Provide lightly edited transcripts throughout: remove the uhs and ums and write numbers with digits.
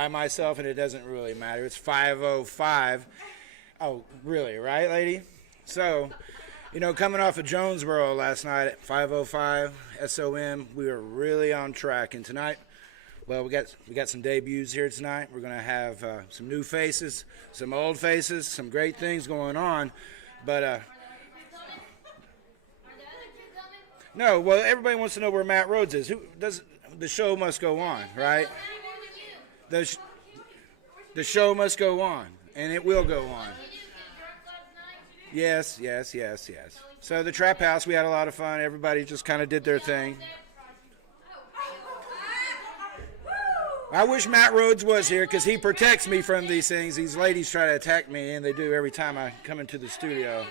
by myself, and it doesn't really matter. It's 5:05. Oh, really, right, lady? So, coming off of Jonesboro last night at 5:05 SOM, we were really on track. And tonight, well, we got some debuts here tonight. We're going to have some new faces, some old faces, some great things going on. But no, well, everybody wants to know where Matt Rhodes is. Who does? The show must go on, right? The show must go on, and it will go on. Yes. So the Trap House, we had a lot of fun. Everybody just kind of did their thing. I wish Matt Rhodes was here because he protects me from these things. These ladies try to attack me, and they do every time I come into the studio.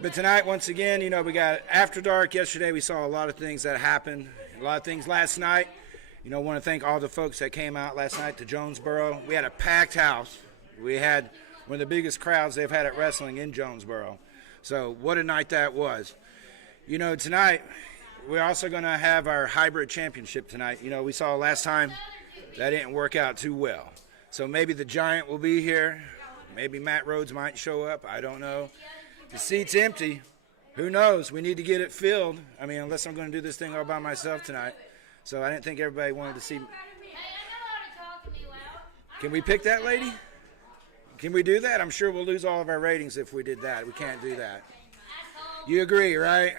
But tonight, once again, we got After Dark. Yesterday, we saw a lot of things that happened, a lot of things last night. I want to thank all the folks that came out last night to Jonesboro. We had a packed house. We had one of the biggest crowds they've had at wrestling in Jonesboro. So what a night that was. Tonight, we're also going to have our hybrid championship tonight. We saw last time that didn't work out too well. So maybe the Giant will be here. Maybe Matt Rhodes might show up. I don't know. The seat's empty. Who knows? We need to get it filled. Unless I'm going to do this thing all by myself tonight. So I didn't think everybody wanted to see. Can we pick that lady? Can we do that? I'm sure we'll lose all of our ratings if we did that. We can't do that. You agree, right?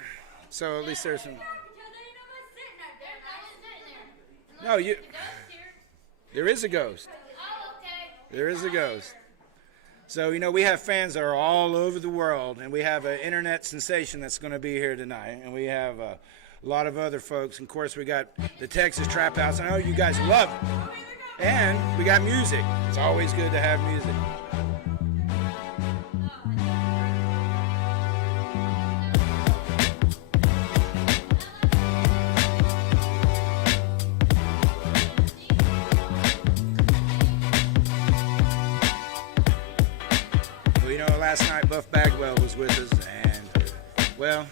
So at least there's some. No, there is a ghost. There is a ghost. So, we have fans that are all over the world, and we have an internet sensation that's going to be here tonight, and we have a lot of other folks. And, of course, we got the Texas Trap House. I know you guys love it. And we got music. It's always good to have music. Last night, Buff Bagwell was with us, and, well,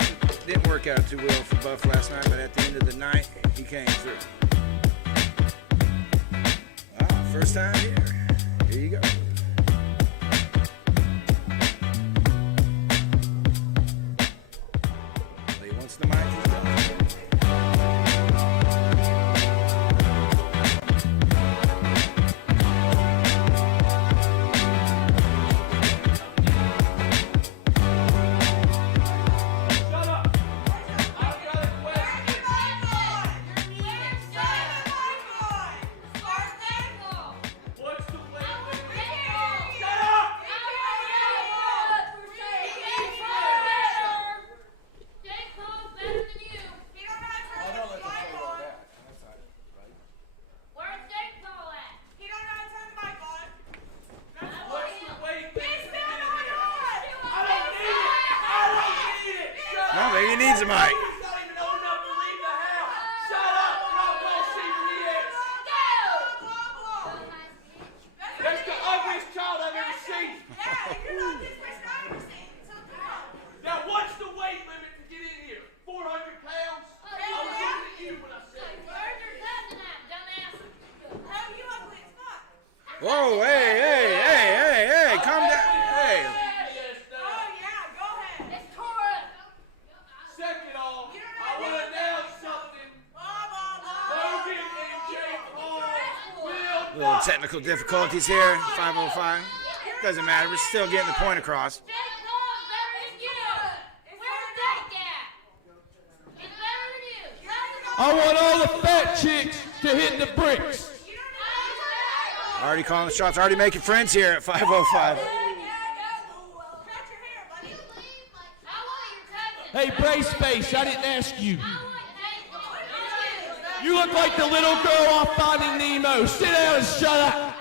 it didn't work out too well for Buff last night, but at the end of the night, he came through. First time here. Here you go. He wants the mic. He needs a mic. Whoa, hey, calm down. Hey. Oh, yeah, go ahead. It's Torah. Second off, I want to announce something. Logan and Jake Paul will Little technical difficulties here. 5:05. Doesn't matter. We're still getting the point across. Jake Paul's better than you. Where's Jake at? He's better than you. I want all the fat chicks to hit the bricks. Already calling the shots. Already making friends here at 5:05. Hey, brace face, I didn't ask you. You look like the little girl off Finding Nemo. Sit down and shut up.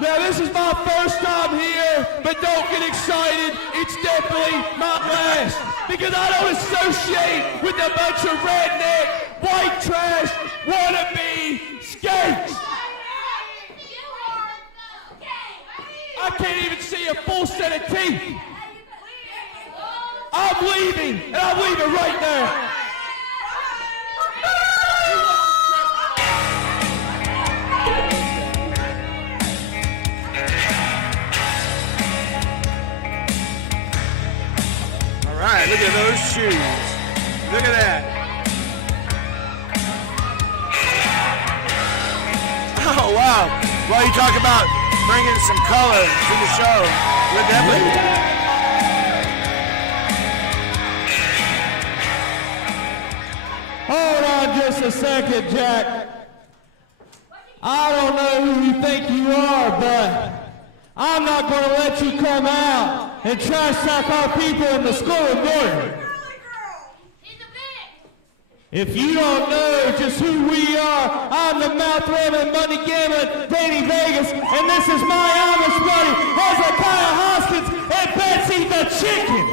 Now, this is my first time here, but don't get excited. It's definitely my last. Because I don't associate with a bunch of redneck, white trash, wannabe skates. I can't even see a full set of teeth. I'm leaving, and I'm leaving right now. All right, look at those shoes. Look at that. Oh, wow. Well, you talk about bringing some color to the show. We're definitely. Hold on just a second, Jack. I don't know who you think you are, but I'm not going to let you come out and trash talk our people in the School of Morton. If you don't know just who we are, I'm the mouth rubbing, money gambling, Danny Vegas, and this is my Amish buddy, Hezekiah Hoskins, and Betsy the Chicken.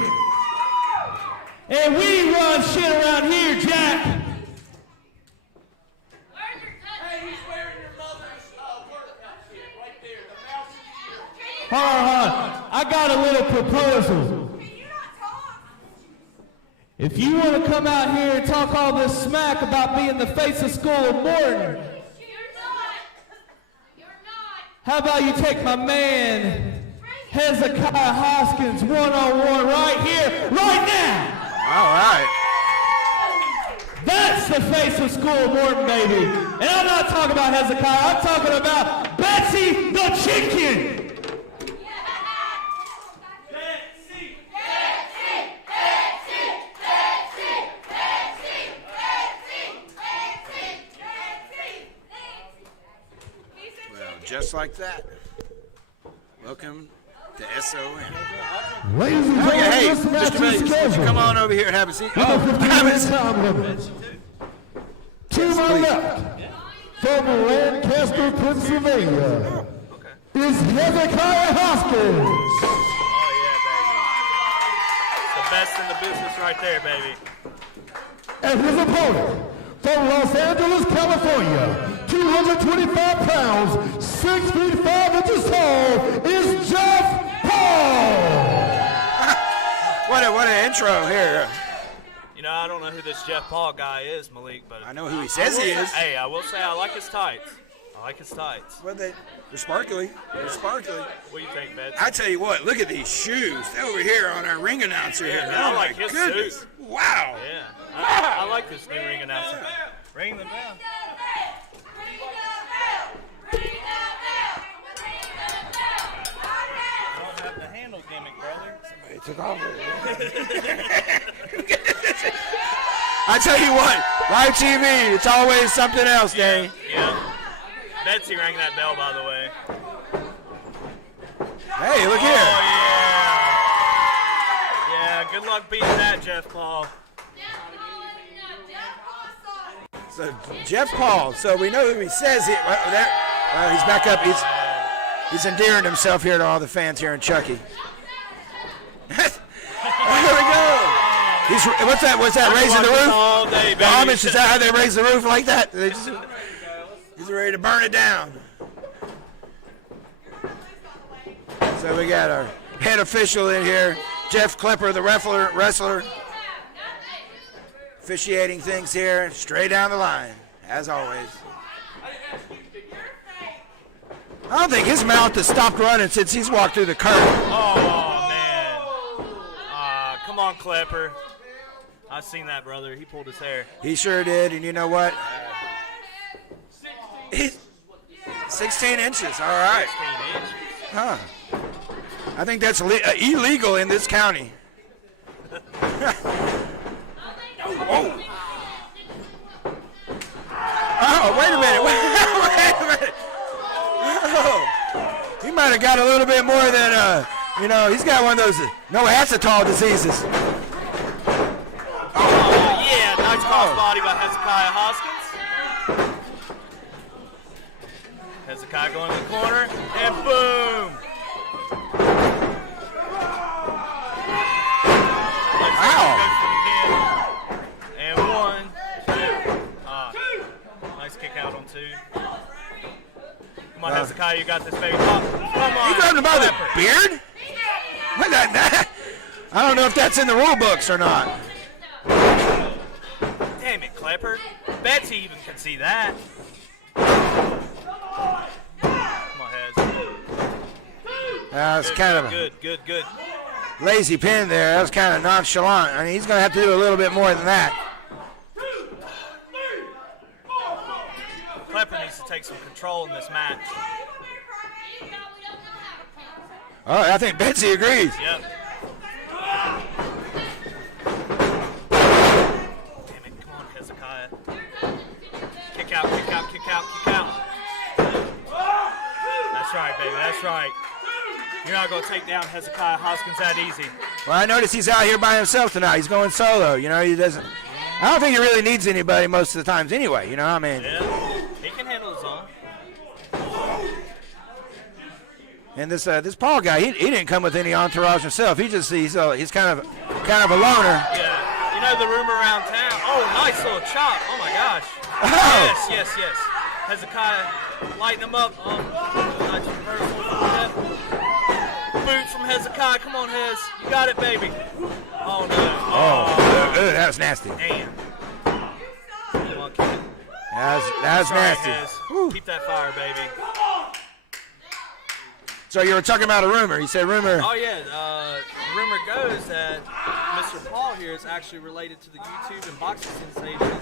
And we run shit around here, Jack. Hold on. I got a little proposal. If you want to come out here and talk all this smack about being the face of School of Morton, how about you take my man, Hezekiah Hoskins, one-on-one right here, right now? All right. That's the face of School of Morton, baby. And I'm not talking about Hezekiah, I'm talking about Betsy the Chicken. Just like that. Welcome to SOM. Ladies and gentlemen, Hey, this match Mr. Vegas, is would you scheduled. come on over here and have a seat? With a Oh, 15-minute time limit. To my please. left, from Lancaster, Pennsylvania, is Hezekiah Hoskins. Oh, yeah, baby. The best in the business right there, baby. And his opponent, from Los Angeles, California, 225 pounds, 6 feet 5 inches tall, is Jeff Paul. What an intro here. You know, I don't know who this Jeff Paul guy is, Malik, but I know who he says he is. Hey, I will say I like his tights. I like his tights. Well, they're sparkly. They're sparkly. What do you think, Betsy? I tell you what, look at these shoes. They're over here on our ring announcer here. man, I Oh, like my his goodness. suit. Wow. Yeah. I like this new ring announcer. Ring the bell. I don't have the handle gimmick, brother. Somebody took off I tell you what, live TV, it's always something else, Danny. Yeah. Betsy rang that bell, by the way. Hey, look Oh, here. yeah. Yeah, good luck beating that, Jeff Paul. So Jeff Paul. So we know who he says he. Well, he's back up. He's endearing himself here to all the fans here in Chucky. There we go. What's that? What's that? Raising the roof? All day, The baby. Amish, is that how they raise the roof like that? He's ready to burn it down. So we got our head official in here, Jeff Clipper, the wrestler. Officiating things here, straight down the line, as always. I don't think his mouth has stopped running since he's walked through the curtain. Oh, man. Come on, Clipper. I've seen that, brother. He pulled his hair. He sure did, and you know what? He's 16 inches, all right. 16 inches. Huh. I think that's illegal in this county. Oh, wait a minute. Wait a minute. Oh, he might have got a little bit more than, he's got one of those no acetol diseases. Yeah, nice cross body by Hezekiah Hoskins. Hezekiah going to the corner, and boom. Wow. And 1, 2. Nice kick out on 2. Come on, Hezekiah, you got this, baby. Come on. He grabbed him by the beard? What that? I don't know if that's in the rule books or not. Damn it, Clipper. Betsy even can see that. Come on, Hez. It's kind of Good. a lazy pin there. That was kind of nonchalant. I mean, he's going to have to do a little bit more than that. Klepper needs to take some control in this match. Oh, I think Betsy agrees. Yep. Damn it, come on, Hezekiah. Kick out, kick out, kick out, kick out. That's right, baby, that's right. You're not going to take down Hezekiah Hoskins that easy. Well, I noticed he's out here by himself tonight. He's going solo. You know, he doesn't. I don't think he really needs anybody most of the times anyway. You know, I mean. Yeah, he can handle his own. And this Paul guy, he didn't come with any entourage himself. He's kind of a loner. Yeah, you know the rumor around town. Oh, nice little chop. Oh my gosh. Oh. Yes. Hezekiah, lighten him up. Nice reversal. Boot from Hezekiah. Come on, Hez. You got it, baby. Oh no. Oh, that was nasty. Damn. Come on, kid. That was nasty. Hez. Keep that fire, baby. So you were talking about a rumor. You said rumor. Oh yeah, rumor goes that Mr. Paul here is actually related to the YouTube and boxing sensation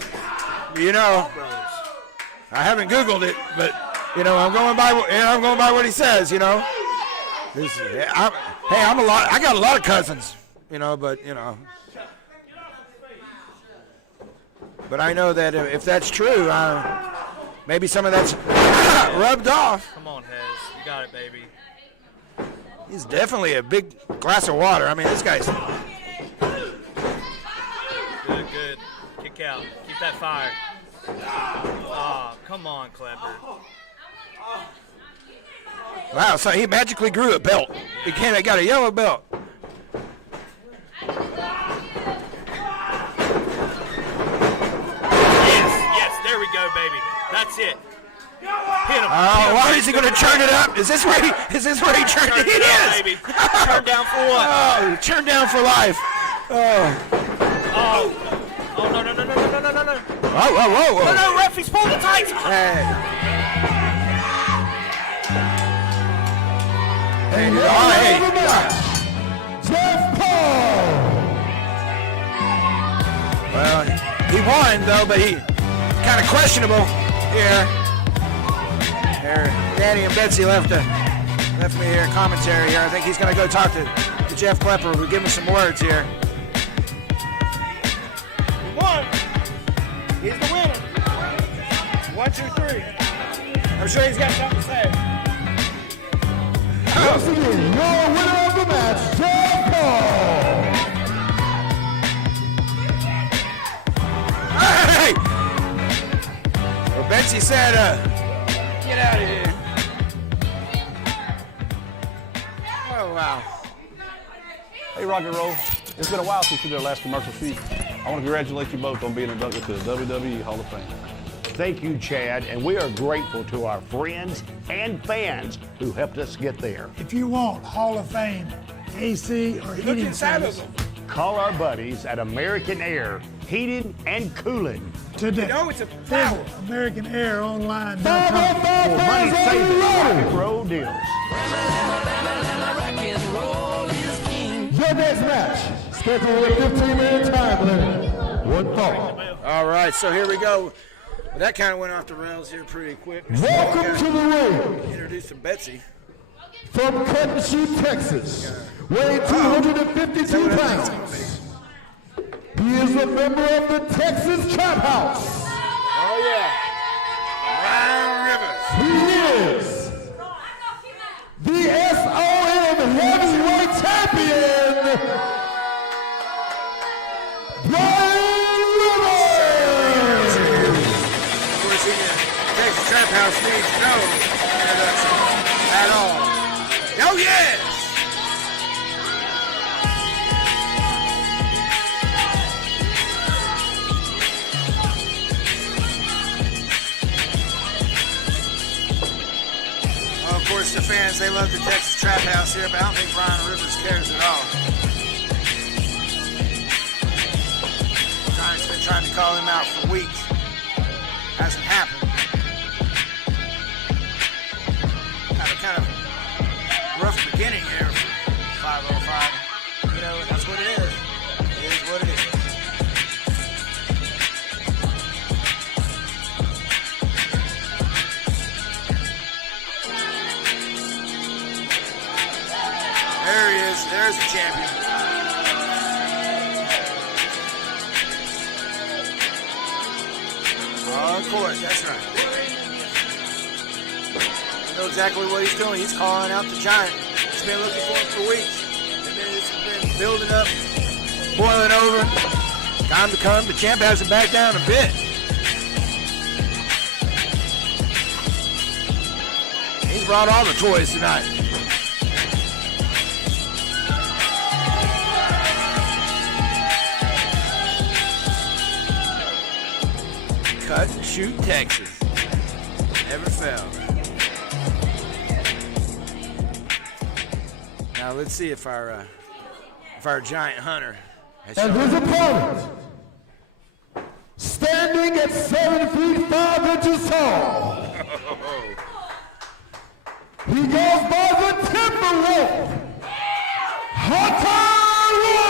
You know, Paul brothers. I haven't Googled it, but you know, I'm going by what he says. You know, I got a lot of cousins. You know, but I know that if that's true, maybe some of that's rubbed off. Come on, Hez, you got it, baby. He's definitely a big glass of water. I mean, this guy's. Good. Kick out. Keep that fire. Oh, come on, Klepper. Wow, so he magically grew a belt. He got a yellow belt. Yes, there we go, baby. That's it. Hit him. Why is he going to turn it up? Is this where he turned it? He is. Baby. Turn down for what? Oh, turn down for life. Oh, no. Whoa. No, ref, he's pulling the tights. Hey, Jeff Paul. well, he won though, but he kind of questionable here. Danny and Betsy left me here commentary here. I think he's going to go talk to Jeff Klepper. We'll give him some words here. He won. He's the winner. 1, 2, 3. I'm sure he's got something to say. Once again, your winner of the match, Jeff Paul. Hey! Well, Betsy said, get out of here. Oh, wow. Hey, Rock and Roll. It's been a while since we did our last commercial feed. I want to congratulate you both on being inducted to the WWE Hall of Fame. Thank you, Chad, and we are grateful to our friends and fans who helped us get there. If you want Hall of Fame, AC, or Look heating inside of service, them. Call our buddies at American Air Heating and Cooling today. No, it's a Visit foul. AmericanAirOnline.com. for money-saving rock and roll deals. Your next match, scheduled with a 15-minute time limit. One fall. All right, so here we go. Well, that kind of went off the rails here pretty quick. Welcome to the ring. Introducing Betsy. From Cutting Texas, weighing 252 pounds. He is a member of the Texas Trap House. Oh, yeah. Brown Rivers. He is the SOM Heavyweight Champion, Brian Rivers. Of course, Texas Trap House needs no introduction at all. Oh, yes! Well, of course, the fans, they love the Texas Trap House here, but I don't think Brian Rivers cares at all. Brian's been trying to call him out for weeks. Hasn't happened. Kind of rough beginning here for 505. There's the champion. Oh, of course, that's right. I know exactly what he's doing. He's calling out the giant. He's been looking for him for weeks. And then it's been building up, boiling over. Time to come. The champ hasn't backed down a bit. He's brought all the toys tonight. Cut and shoot Texas. Never failed. Now let's see if our giant hunter has And shown his up. opponent, standing at 7 feet 5 inches tall, he goes by the Timber Wolf, Hunter Woods!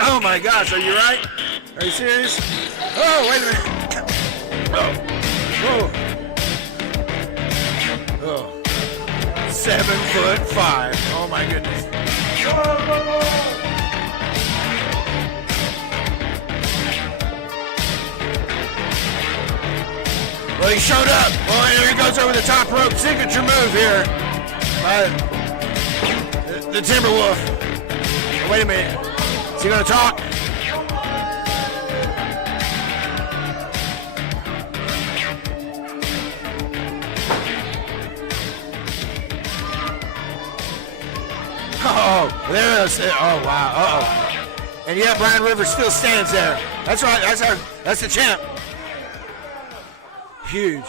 Oh my gosh, are you right? Are you serious? Oh, wait a minute. Oh. 7'5". Oh my goodness. Well, he showed up. Well, here he goes over the top rope. Signature move here by the Timberwolf. Wait a minute. Is he going to talk? Oh, there it is. Oh, wow. Uh-oh. And yeah, Brian Rivers still stands there. That's right. That's the champ. Huge.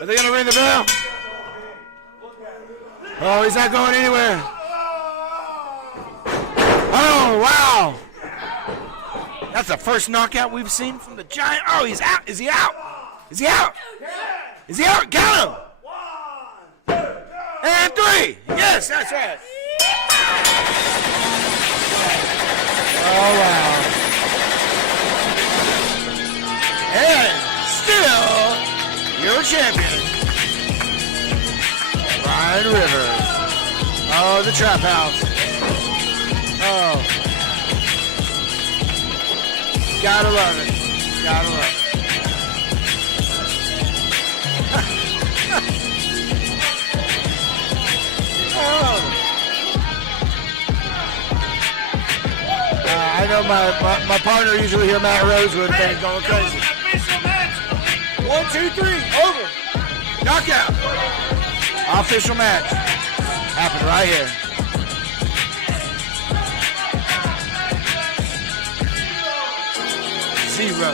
Are they going to ring the bell? Oh, he's not going anywhere. Oh, wow. That's the first knockout we've seen from the Giant. Oh, he's out. Is he out? Is he out? Is he out? Count him. 1, 2, and 3. Yes, that's right. Oh, wow. And still your champion, Brian Rivers. Oh, the Trap House. Oh. Gotta love it. Gotta love it. Oh. I know my partner usually here, Matt Rosewood, thing going crazy. 1, 2, 3, over. Knockout. Official match. Happened right here. Zero.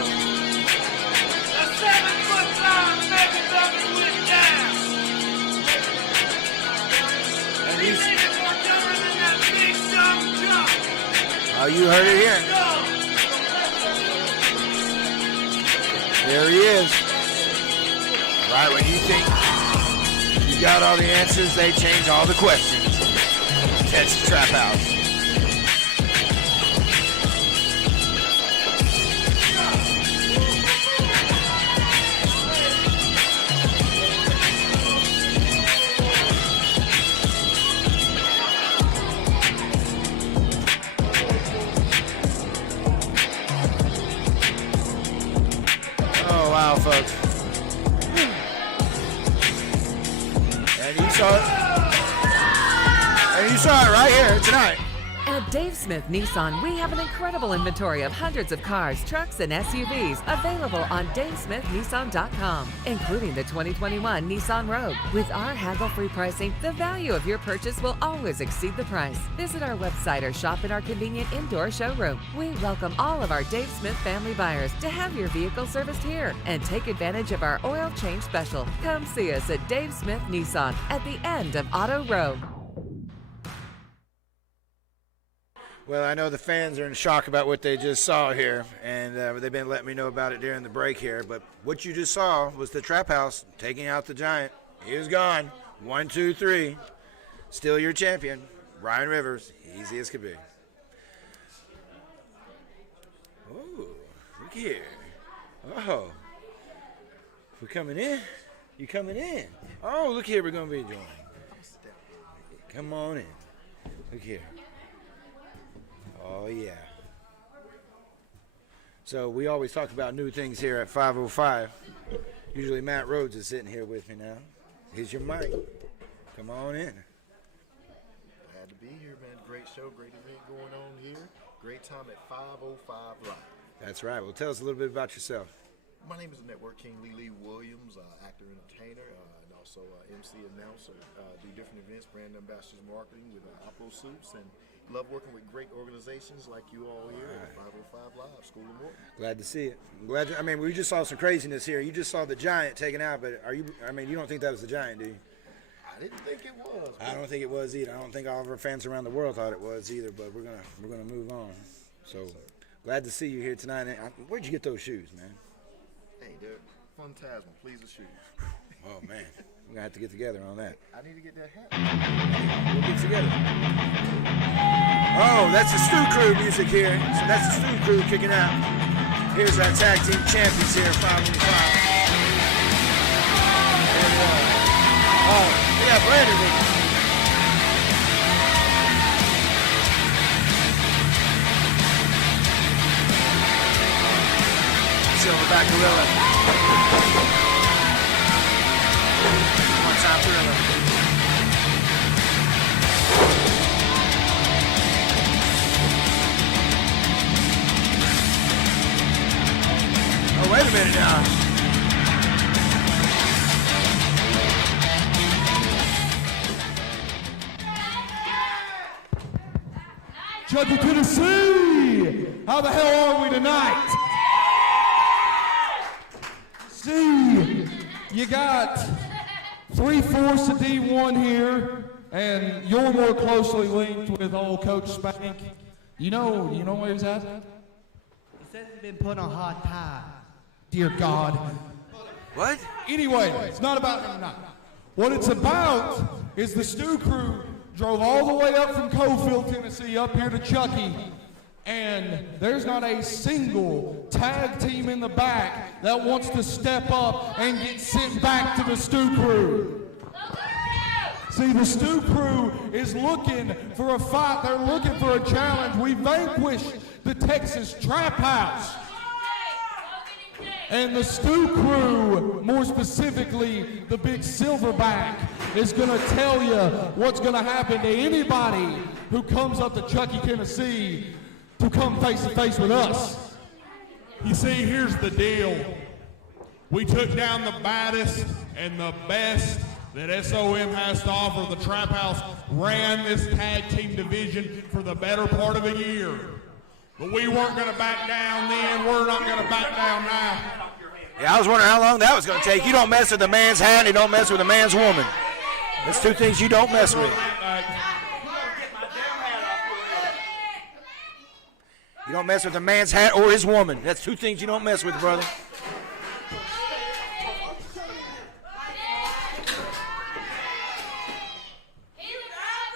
And he's... Oh, you heard it here. There he is. Right when you think you got all the answers, they change all the questions. Catch the Trap House. Oh, wow, folks. And you saw it right here tonight. At Dave Smith Nissan, we have an incredible inventory of hundreds of cars, trucks, and SUVs available on DaveSmithNissan.com, including the 2021 Nissan Rogue. With our haggle-free pricing, the value of your purchase will always exceed the price. Visit our website or shop in our convenient indoor showroom. We welcome all of our Dave Smith family buyers to have your vehicle serviced here and take advantage of our oil change special. Come see us at Dave Smith Nissan at the end of Auto Row. Well, I know the fans are in shock about what they just saw here, and they've been letting me know about it during the break here. But what you just saw was the Trap House taking out the Giant. He is gone. 1, 2, 3. Still your champion, Ryan Rivers. Easy as could be. Oh, look here. Oh, we're coming in. You coming in? Oh, look here. We're gonna be joining. Come on in. Look here. Oh, yeah. So we always talk about new things here at 505. Usually Matt Rhodes is sitting here with me now. Here's your mic. Come on in. Glad to be here, man. Great show, great event going on here. Great time at 505 Live. That's right. Well, tell us a little bit about yourself. My name is Network King Lee Williams, actor, entertainer, and also MC announcer. Do different events, brand ambassadors marketing with Oppo Suits, and love working with great organizations like you all here at 505 Live, School of Morton. Glad to see it. I mean, we just saw some craziness here. You just saw the Giant taken out, but you don't think that was the Giant, do you? I didn't think it was. I don't think it was either. I don't think all of our fans around the world thought it was either, but we're gonna move on. So glad to see you here tonight. Where'd you get those shoes, man? Hey, they're Phantasmal, please the shoes. Oh, man. We're going to have to get together on that. I need to get that hat. We'll get together. Oh, that's the Stew Crew music here. So that's the Stew Crew kicking out. Here's our tag team champions here, 5-5. Oh, yeah, Brandon with us. Silverback Gorilla. One time Gorilla. Oh, wait a minute now. Chucky, Tennessee! How the hell are we tonight? See, you got 3/4 of D1 here, and you're more closely linked with old Coach Spank. You know where he's at? He says he's been put on hard time. Dear God. What? Anyway, it's not about him tonight. What it's about is the Stew Crew drove all the way up from Cofield, Tennessee, up here to Chucky. And there's not a single tag team in the back that wants to step up and get sent back to the Stew Crew. See, the Stew Crew is looking for a fight. They're looking for a challenge. We vanquished the Texas Trap House. And the Stew Crew, more specifically the Big Silverback, is going to tell you what's going to happen to anybody who comes up to Chucky, Tennessee, to come face to face with us. You see, here's the deal. We took down the baddest and the best that SOM has to offer. The Trap House ran this tag team division for the better part of a year. But we weren't going to back down then. We're not going to back down now. Yeah, I was wondering how long that was going to take. You don't mess with a man's hat, and you don't mess with a man's woman. That's two things you don't mess with. You don't mess with a man's hat or his woman. That's two things you don't mess with, brother.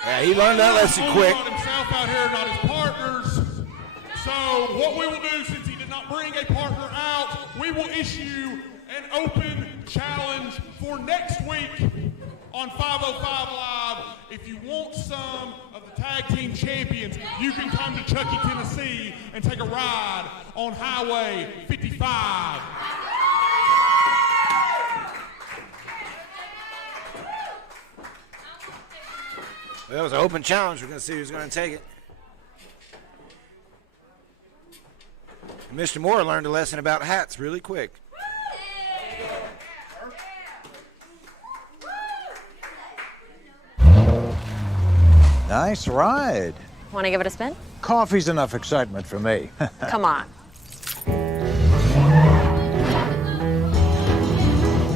Yeah, he learned that lesson quick. Not himself out here, not his partners. So what we will do, since he did not bring a partner out, we will issue an open challenge for next week on 505 Live. If you want some of the tag team champions, you can come to Chucky, Tennessee and take a ride on Highway 55. Well, that was an open challenge. We're going to see who's going to take it. Mr. Moore learned a lesson about hats really quick. Nice ride. Want to give it a spin? Coffee's enough excitement for me. Come on.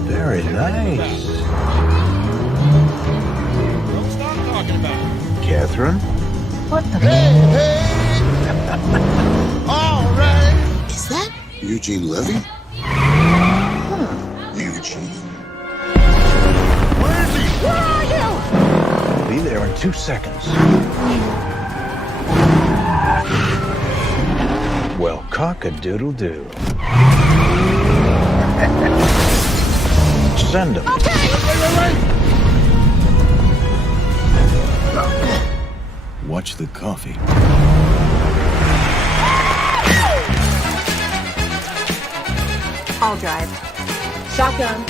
Very nice. Don't stop talking about it. Catherine? What the? Hey, hey! Eugene Levy? Eugene. Where is he? Where are you? I'll be there in 2 seconds. Well, cock-a-doodle-doo. Send him. Okay. Wait. Watch the coffee. I'll drive. Shotgun.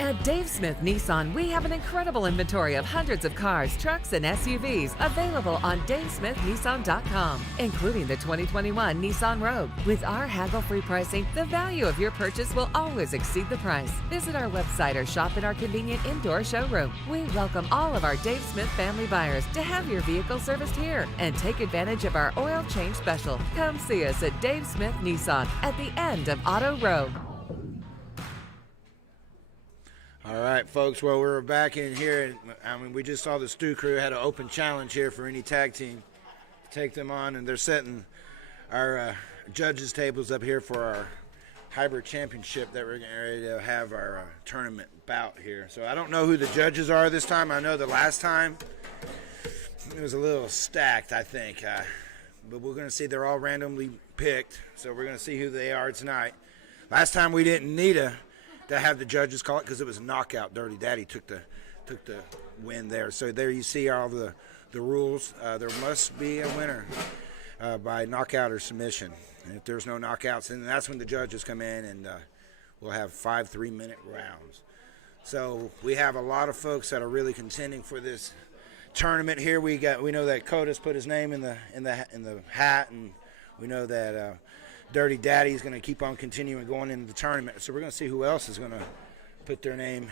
At Dave Smith Nissan, we have an incredible inventory of hundreds of cars, trucks, and SUVs available on DaveSmithNissan.com, including the 2021 Nissan Rogue. With our haggle-free pricing, the value of your purchase will always exceed the price. Visit our website or shop in our convenient indoor showroom. We welcome all of our Dave Smith family buyers to have your vehicle serviced here and take advantage of our oil change special. Come see us at Dave Smith Nissan at the end of Auto Road. All right, folks. Well, we're back in here, and we just saw the Stew Crew had an open challenge here for any tag team to take them on, and they're setting our judges' tables up here for our hybrid championship that we're getting ready to have our tournament bout here. So I don't know who the judges are this time. I know the last time it was a little stacked, I think, but we're going to see. They're all randomly picked, so we're going to see who they are tonight. Last time we didn't need to have the judges call it because it was a knockout. Dirty Daddy took the win there. So there you see all the rules. There must be a winner by knockout or submission. And if there's no knockouts, then that's when the judges come in, and we'll have 5 3-minute rounds. So we have a lot of folks that are really contending for this tournament here. We know that Koga's put his name in the hat, and we know that Dirty Daddy is going to keep on continuing going into the tournament. So we're going to see who else is going to put their name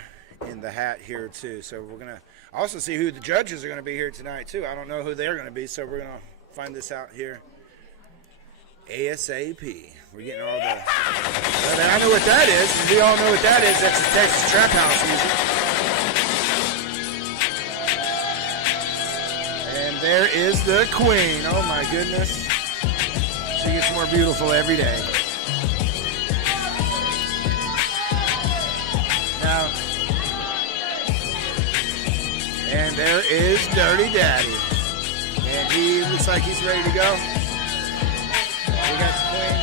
in the hat here too. So we're going to also see who the judges are going to be here tonight too. I don't know who they're going to be, so we're going to find this out here ASAP. We're getting all the... Well, I know what that is. We all know what that is. That's the Texas Trap House music. And there is the Queen. Oh my goodness. She gets more beautiful every day. Now, and there is Dirty Daddy. And he looks like he's ready to go. We got the Queen.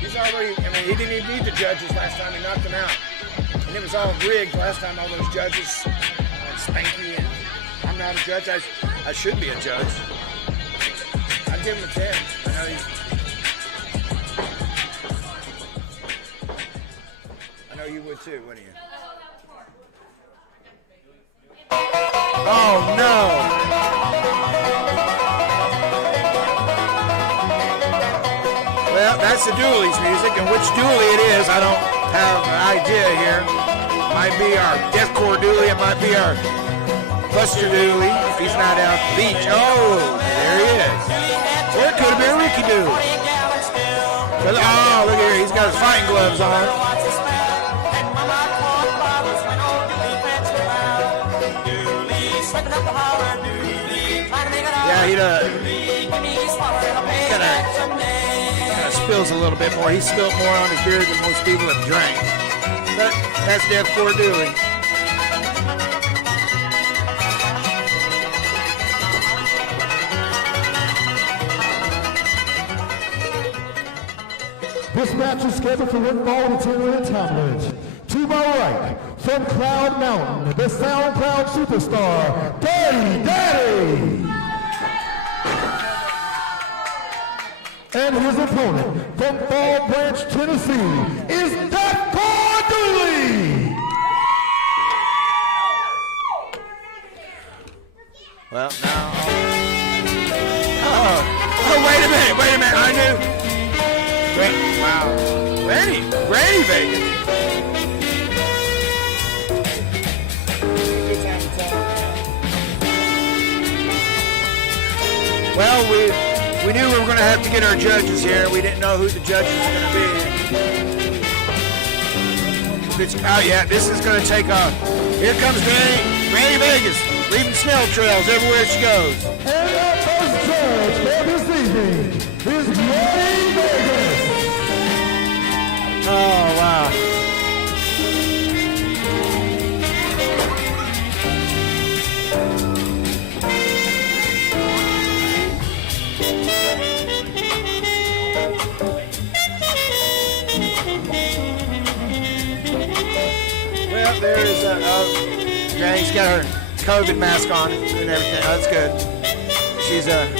He's already, he didn't even need the judges last time. He knocked them out. And it was all rigged last time, all those judges. Like Spanky, and I'm not a judge. I should be a judge. I'd give him a 10. I know you would too, wouldn't you? Oh no! Well, that's the Dooley's music, and which Dooley it is, I don't have an idea here. Might be our deathcore Dooley, it might be our Buster Dooley, if he's not out the beach. Oh, there he is. Or it could have been Ricky Dooley. Oh, look here, he's got his fighting gloves on. Yeah, he kind of spills a little bit more. He spilled more on his beer than most people have drank. But that's Deathcore Dooley. This match is scheduled for one ball with a 10-minute time limit. To my right, from Cloud Mountain, the SoundCloud superstar, Dirty Daddy. And his opponent, from Fall Branch, Tennessee, is Deathcore Dooley. Well, now... Oh, wait a minute, I knew... Wow. Granny Vegas. Well, we knew we were going to have to get our judges here. We didn't know who the judges were going to be. Oh, yeah, this is going to take off. Here comes Granny Vegas. leaving snail trails everywhere she goes. And our first judge for this evening is Wayne Vegas. Oh, wow. Well, there is Granny's got her COVID mask on and everything. That's good. She's yes,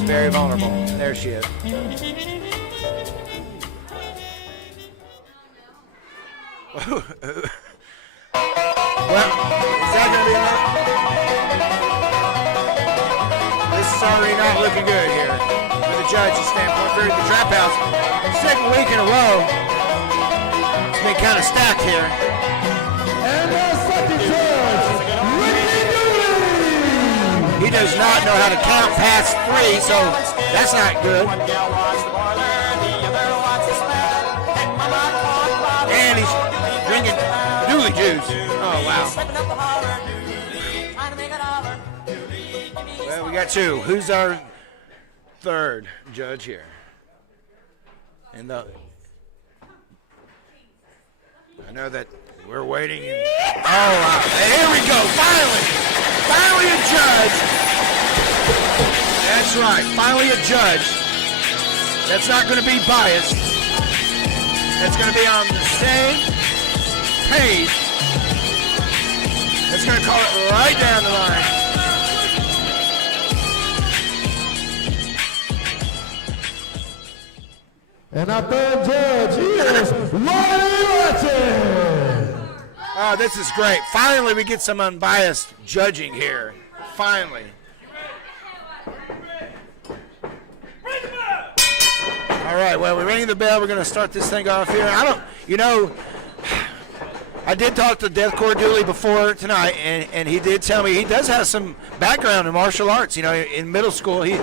very vulnerable. There she is. Well, is that going to be enough? This is already not looking good here from the judge's standpoint. They're at the trap house. Second week in a row. It's been kind of stacked here. And our second judge, Rick Reeves. He does not know how to count past 3, so that's not good. And he's drinking dooley juice. Oh, wow. Well, we got 2. Who's our third judge here? And I know that we're waiting. Here we go. Finally a judge. That's right. Finally a judge. That's not going to be biased. That's going to be on the same page. That's going to call it right down the line. And our third judge is Ronnie Ratchet. Oh, this is great. Finally, we get some unbiased judging here. Finally. All right, well, we're ringing the bell. We're going to start this thing off here. I did talk to Deathcore Dooley before tonight, and he did tell me he does have some background in martial arts. You know, in middle school, he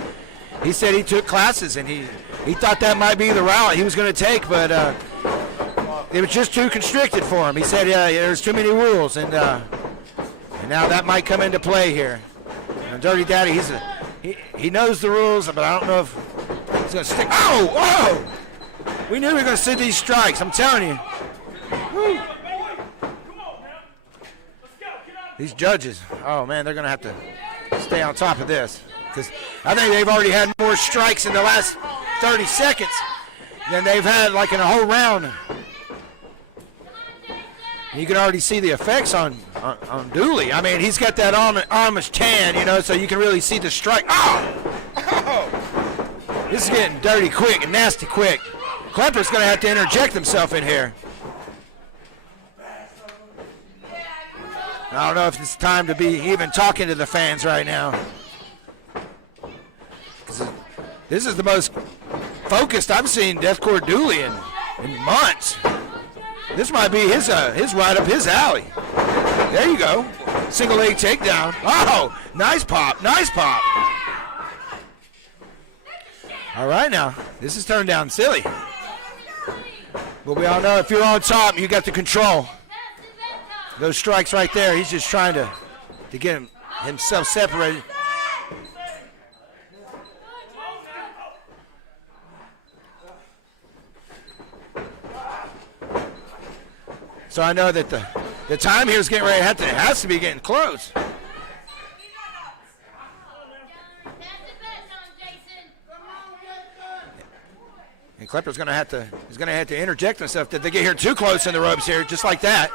said he took classes, and he thought that might be the route he was going to take, but it was just too constricted for him. He said there's too many rules, and now that might come into play here. And Dirty Daddy, he knows the rules, but I don't know if he's going to stick. Oh! We knew we were going to see these strikes. I'm telling you. Woo. These judges, oh man, they're going to have to stay on top of this, because I think they've already had more strikes in the last 30 seconds than they've had like in a whole round. You can already see the effects on Dooley. I mean, he's got that armish tan, you know, so you can really see the strike. Oh! This is getting dirty quick and nasty quick. Klepper's going to have to interject himself in here. I don't know if it's time to be even talking to the fans right now. This is the most focused I've seen Deathcore Dooley in months. This might be his right up his alley. There you go. Single leg takedown. Oh, nice pop, nice pop. All right now, this is turned down silly. But we all know if you're on top, you got the control. Those strikes right there, he's just trying to get himself separated. So I know that the time here is getting ready. It has to be getting close. And Klepper's going to have to interject himself. Did they get here too close in the ropes here, just like that?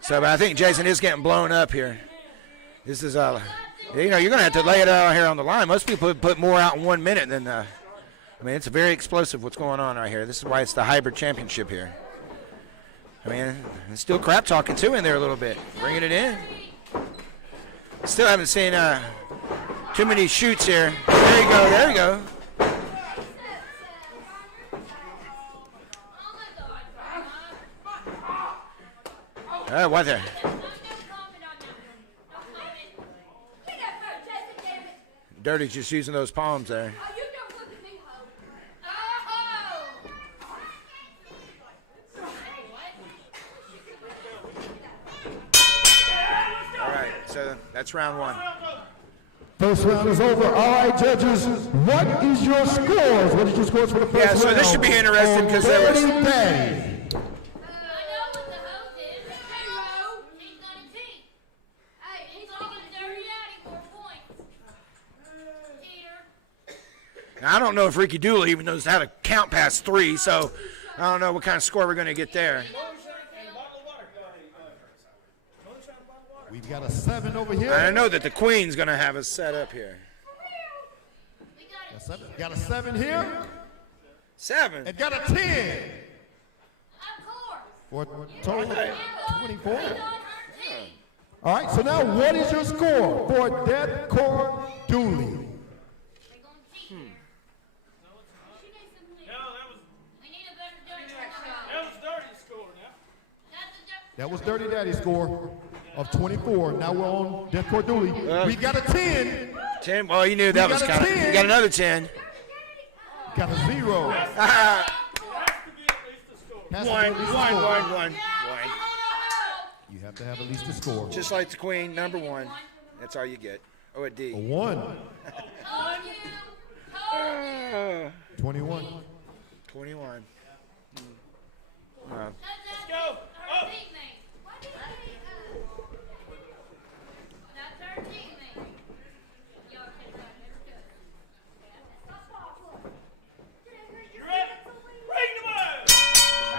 So I think Jason is getting blown up here. This is, you're going to have to lay it out here on the line. Most people put more out in 1 minute than, I mean, it's very explosive what's going on right here. This is why it's the hybrid championship here. I mean, it's still crap talking too in there a little bit. Bringing it in. Still haven't seen too many shoots here. There you go, there you go. What there? Dirty's just using those palms there. All right, so that's round 1. First round is over. All right, judges, what is your scores? What is your scores for the first round? Yeah, so this should be interesting because there was... Now, I don't know if Ricky Dooley even knows how to count past 3, so I don't know what kind of score we're going to get there. We've got a 7 over here. I know that the Queen's going to have us set up here. Got a 7 here. 7. And got a 10. For a total of 24. All right, so now what is your score for Deathcore Dooley? That was Dirty Daddy's score of 24. Now we're on Deathcore Dooley. We got a 10. 10? Well, you knew that was kind of... You got another 10. Got a 0. One. You have to have at least a score. Just like the Queen, number 1. That's all you get. Oh, a D. A 1. 21. 21. Let's go. Oh.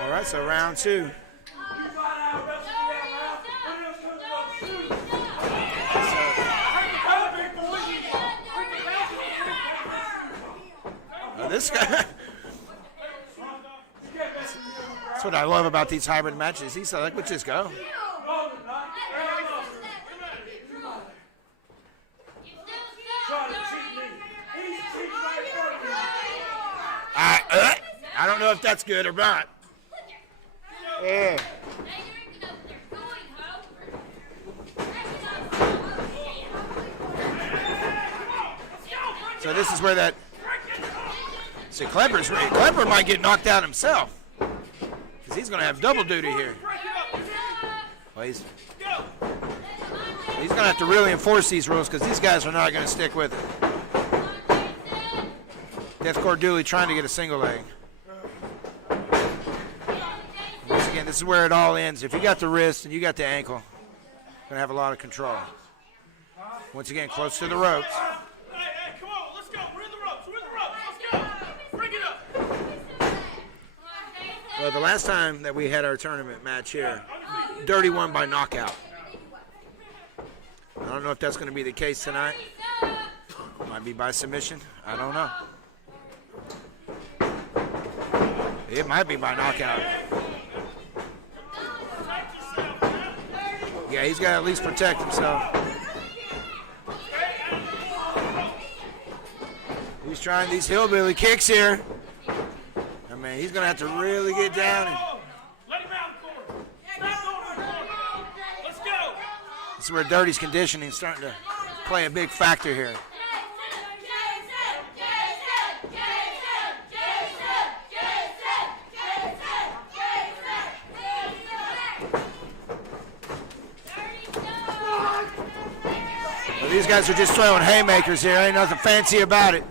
All right, so round 2. This guy. That's what I love about these hybrid matches. He's like, let's just go. I don't know if that's good or not. So this is where that... See, Klepper might get knocked out himself. Because he's going to have double duty here. Well, he's going to have to really enforce these rules because these guys are not going to stick with it. Deathcore Dooley trying to get a single leg. Once again, this is where it all ends. If you got the wrist and you got the ankle, you're going to have a lot of control. Once again, close to the ropes. Well, the last time that we had our tournament match here, Dirty won by knockout. I don't know if that's going to be the case tonight. Might be by submission. I don't know. It might be by knockout. Yeah, he's got to at least protect himself. He's trying these hillbilly kicks here. I mean, he's going to have to really get down. This is where Dirty's conditioning is starting to play a big factor here. Well, these guys are just throwing haymakers here. Ain't nothing fancy about it.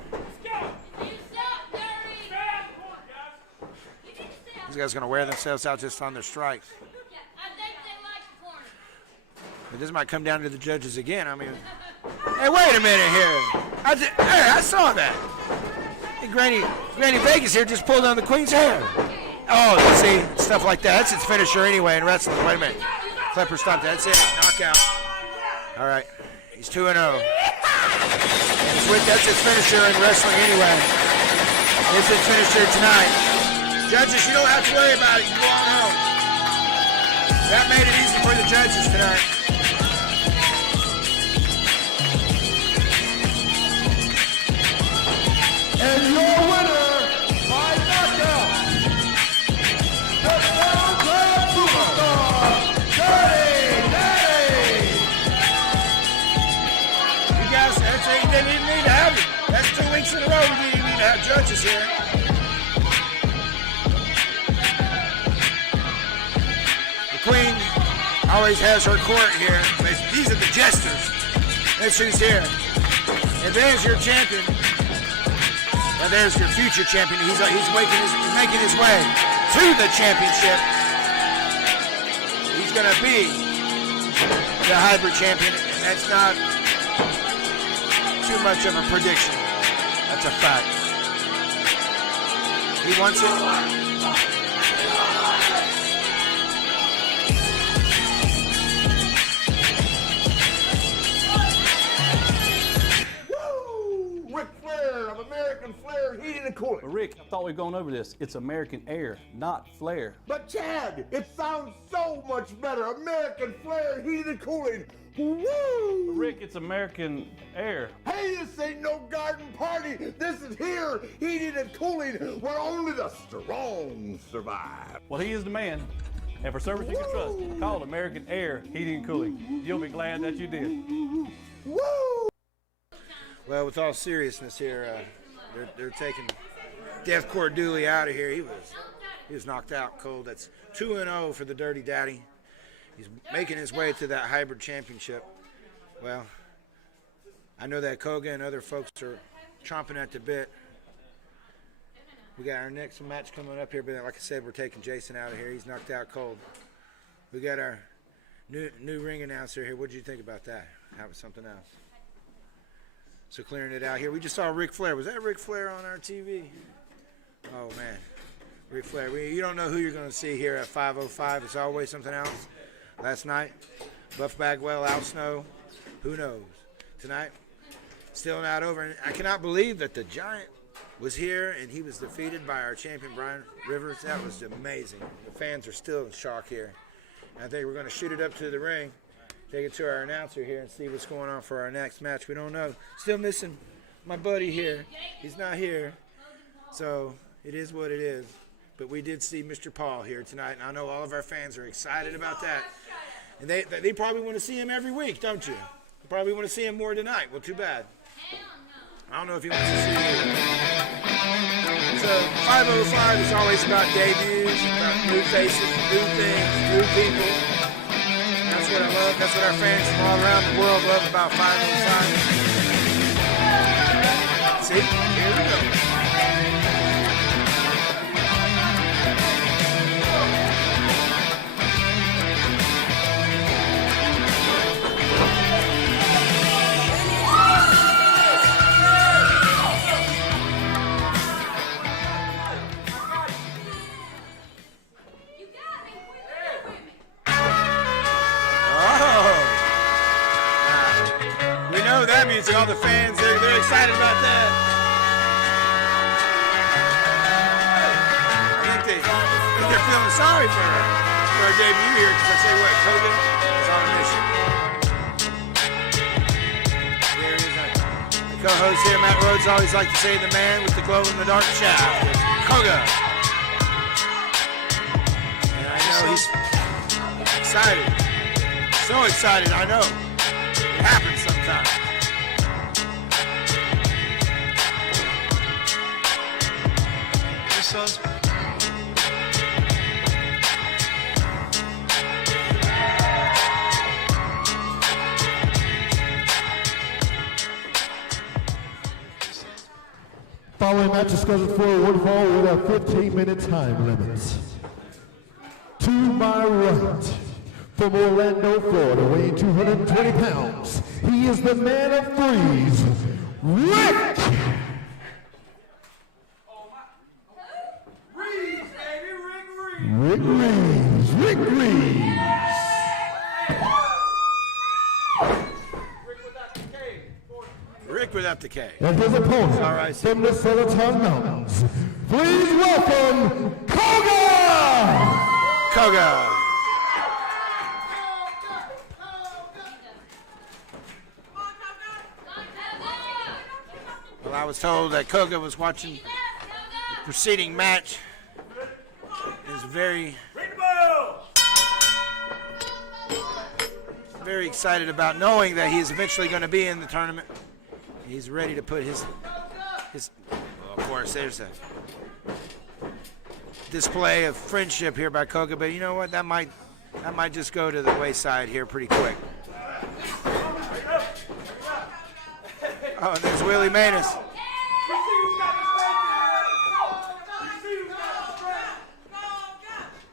These guys are going to wear themselves out just on their strikes. But this might come down to the judges again. I mean, hey, wait a minute here. I saw that. Hey, Granny Vegas here just pulled on the Queen's hair. Oh, see, stuff like that. That's its finisher anyway in wrestling. Wait a minute. Klepper stopped that. That's it. Knockout. All right. He's 2-0. That's its finisher in wrestling anyway. It's its finisher tonight. Judges, you don't have to worry about it. You all know. That made it easy for the judges tonight. And your winner by knockout, the world-class superstar, Dirty Daddy. You guys, you didn't even need to have months in a row we didn't even have judges here. The Queen always has her court here. These are the jesters. That's who's here. And there's your champion. And there's your future champion. He's making his way to the championship. He's going to be the hybrid champion. And that's not too much of a prediction. That's a fact. He wants it. But Rick, I thought we were going over this. It's American Air, not Flare. But Chad, it sounds so much better. American Flair Heating and Cooling. Woo! Rick, it's American Air. Hey, this ain't no garden party. This is here, heating and cooling, where only the strong survive. Well, he is the man. And for service you can trust, call American Air Heating and Cooling. You'll be glad that you did. Woo! Well, with all seriousness here, they're taking Death Court Dooley out of here. He was knocked out cold. That's 2-0 for the Dirty Daddy. He's making his way to that hybrid championship. Well, I know that Koga and other folks are chomping at the bit. We got our next match coming up here, but like I said, we're taking Jason out of here. He's knocked out cold. We got our new ring announcer here. What did you think about that? That was something else. So clearing it out here. We just saw Ric Flair. Was that Ric Flair on our TV? Oh, man. Ric Flair. You don't know who you're going to see here at 5:05. It's always something else. Last night, Buff Bagwell, Al Snow. Who knows? Tonight, still not over. And I cannot believe that the Giant was here and he was defeated by our champion, Brian Rivers. That was amazing. The fans are still in shock here. And I think we're going to shoot it up to the ring. Take it to our announcer here and see what's going on for our next match. We don't know. Still missing my buddy here. He's not here. So it is what it is. But we did see Mr. Paul here tonight, and I know all of our fans are excited about that. And they probably want to see him every week, don't you? You probably want to see him more tonight. Well, too bad. I don't know if he wants to see you. So 5:05 is always about debuts, about new faces, new things, new people. That's what I love. That's what our fans from all around the world love about 5:05. See? Here we go. That music, all the fans, they're excited about that. I think they're feeling sorry for our debut here, because I tell you what, Koga is on a mission. There it is. The co-host here, Matt Rhodes, always like to say the man with the glow-in-the-dark shaft. Koga. And I know he's excited. So excited, I know. It happens sometimes. Following match is scheduled for a one fall with a 15-minute time limit. To my right, from Orlando, Florida, weighing 220 pounds, he is the man of threes, Rick Reeves. Rick Reeves. Rick without the K. And his opponent right, from the Celadon Mountains. Please welcome Koga! Koga. Well, I was told that Koga was watching the preceding match. Is very excited about knowing that he's eventually going to be in the tournament. He's ready to put his course, there's a display of friendship here by Koga, but you know what? That might just go to the wayside here pretty quick. Oh, and there's Willie Manus.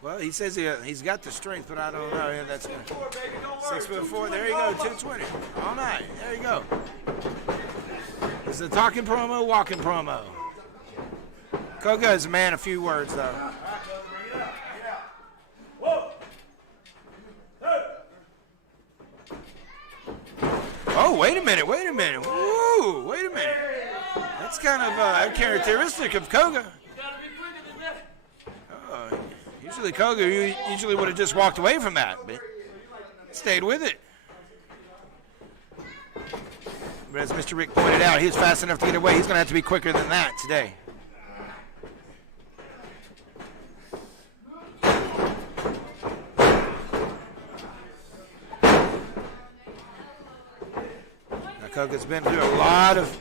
Well, he says he's got the strength, but I don't know. Yeah, that's good. 6'4". There you go, 220. All night. There you go. It's the talking promo, walking promo. Koga is a man of few words, though. Oh, wait a minute. Woo, wait a minute. That's kind of uncharacteristic of Koga. Usually Koga usually would have just walked away from that, but stayed with it. But as Mr. Rick pointed out, he was fast enough to get away. He's going to have to be quicker than that today. Now Koga's been through a lot of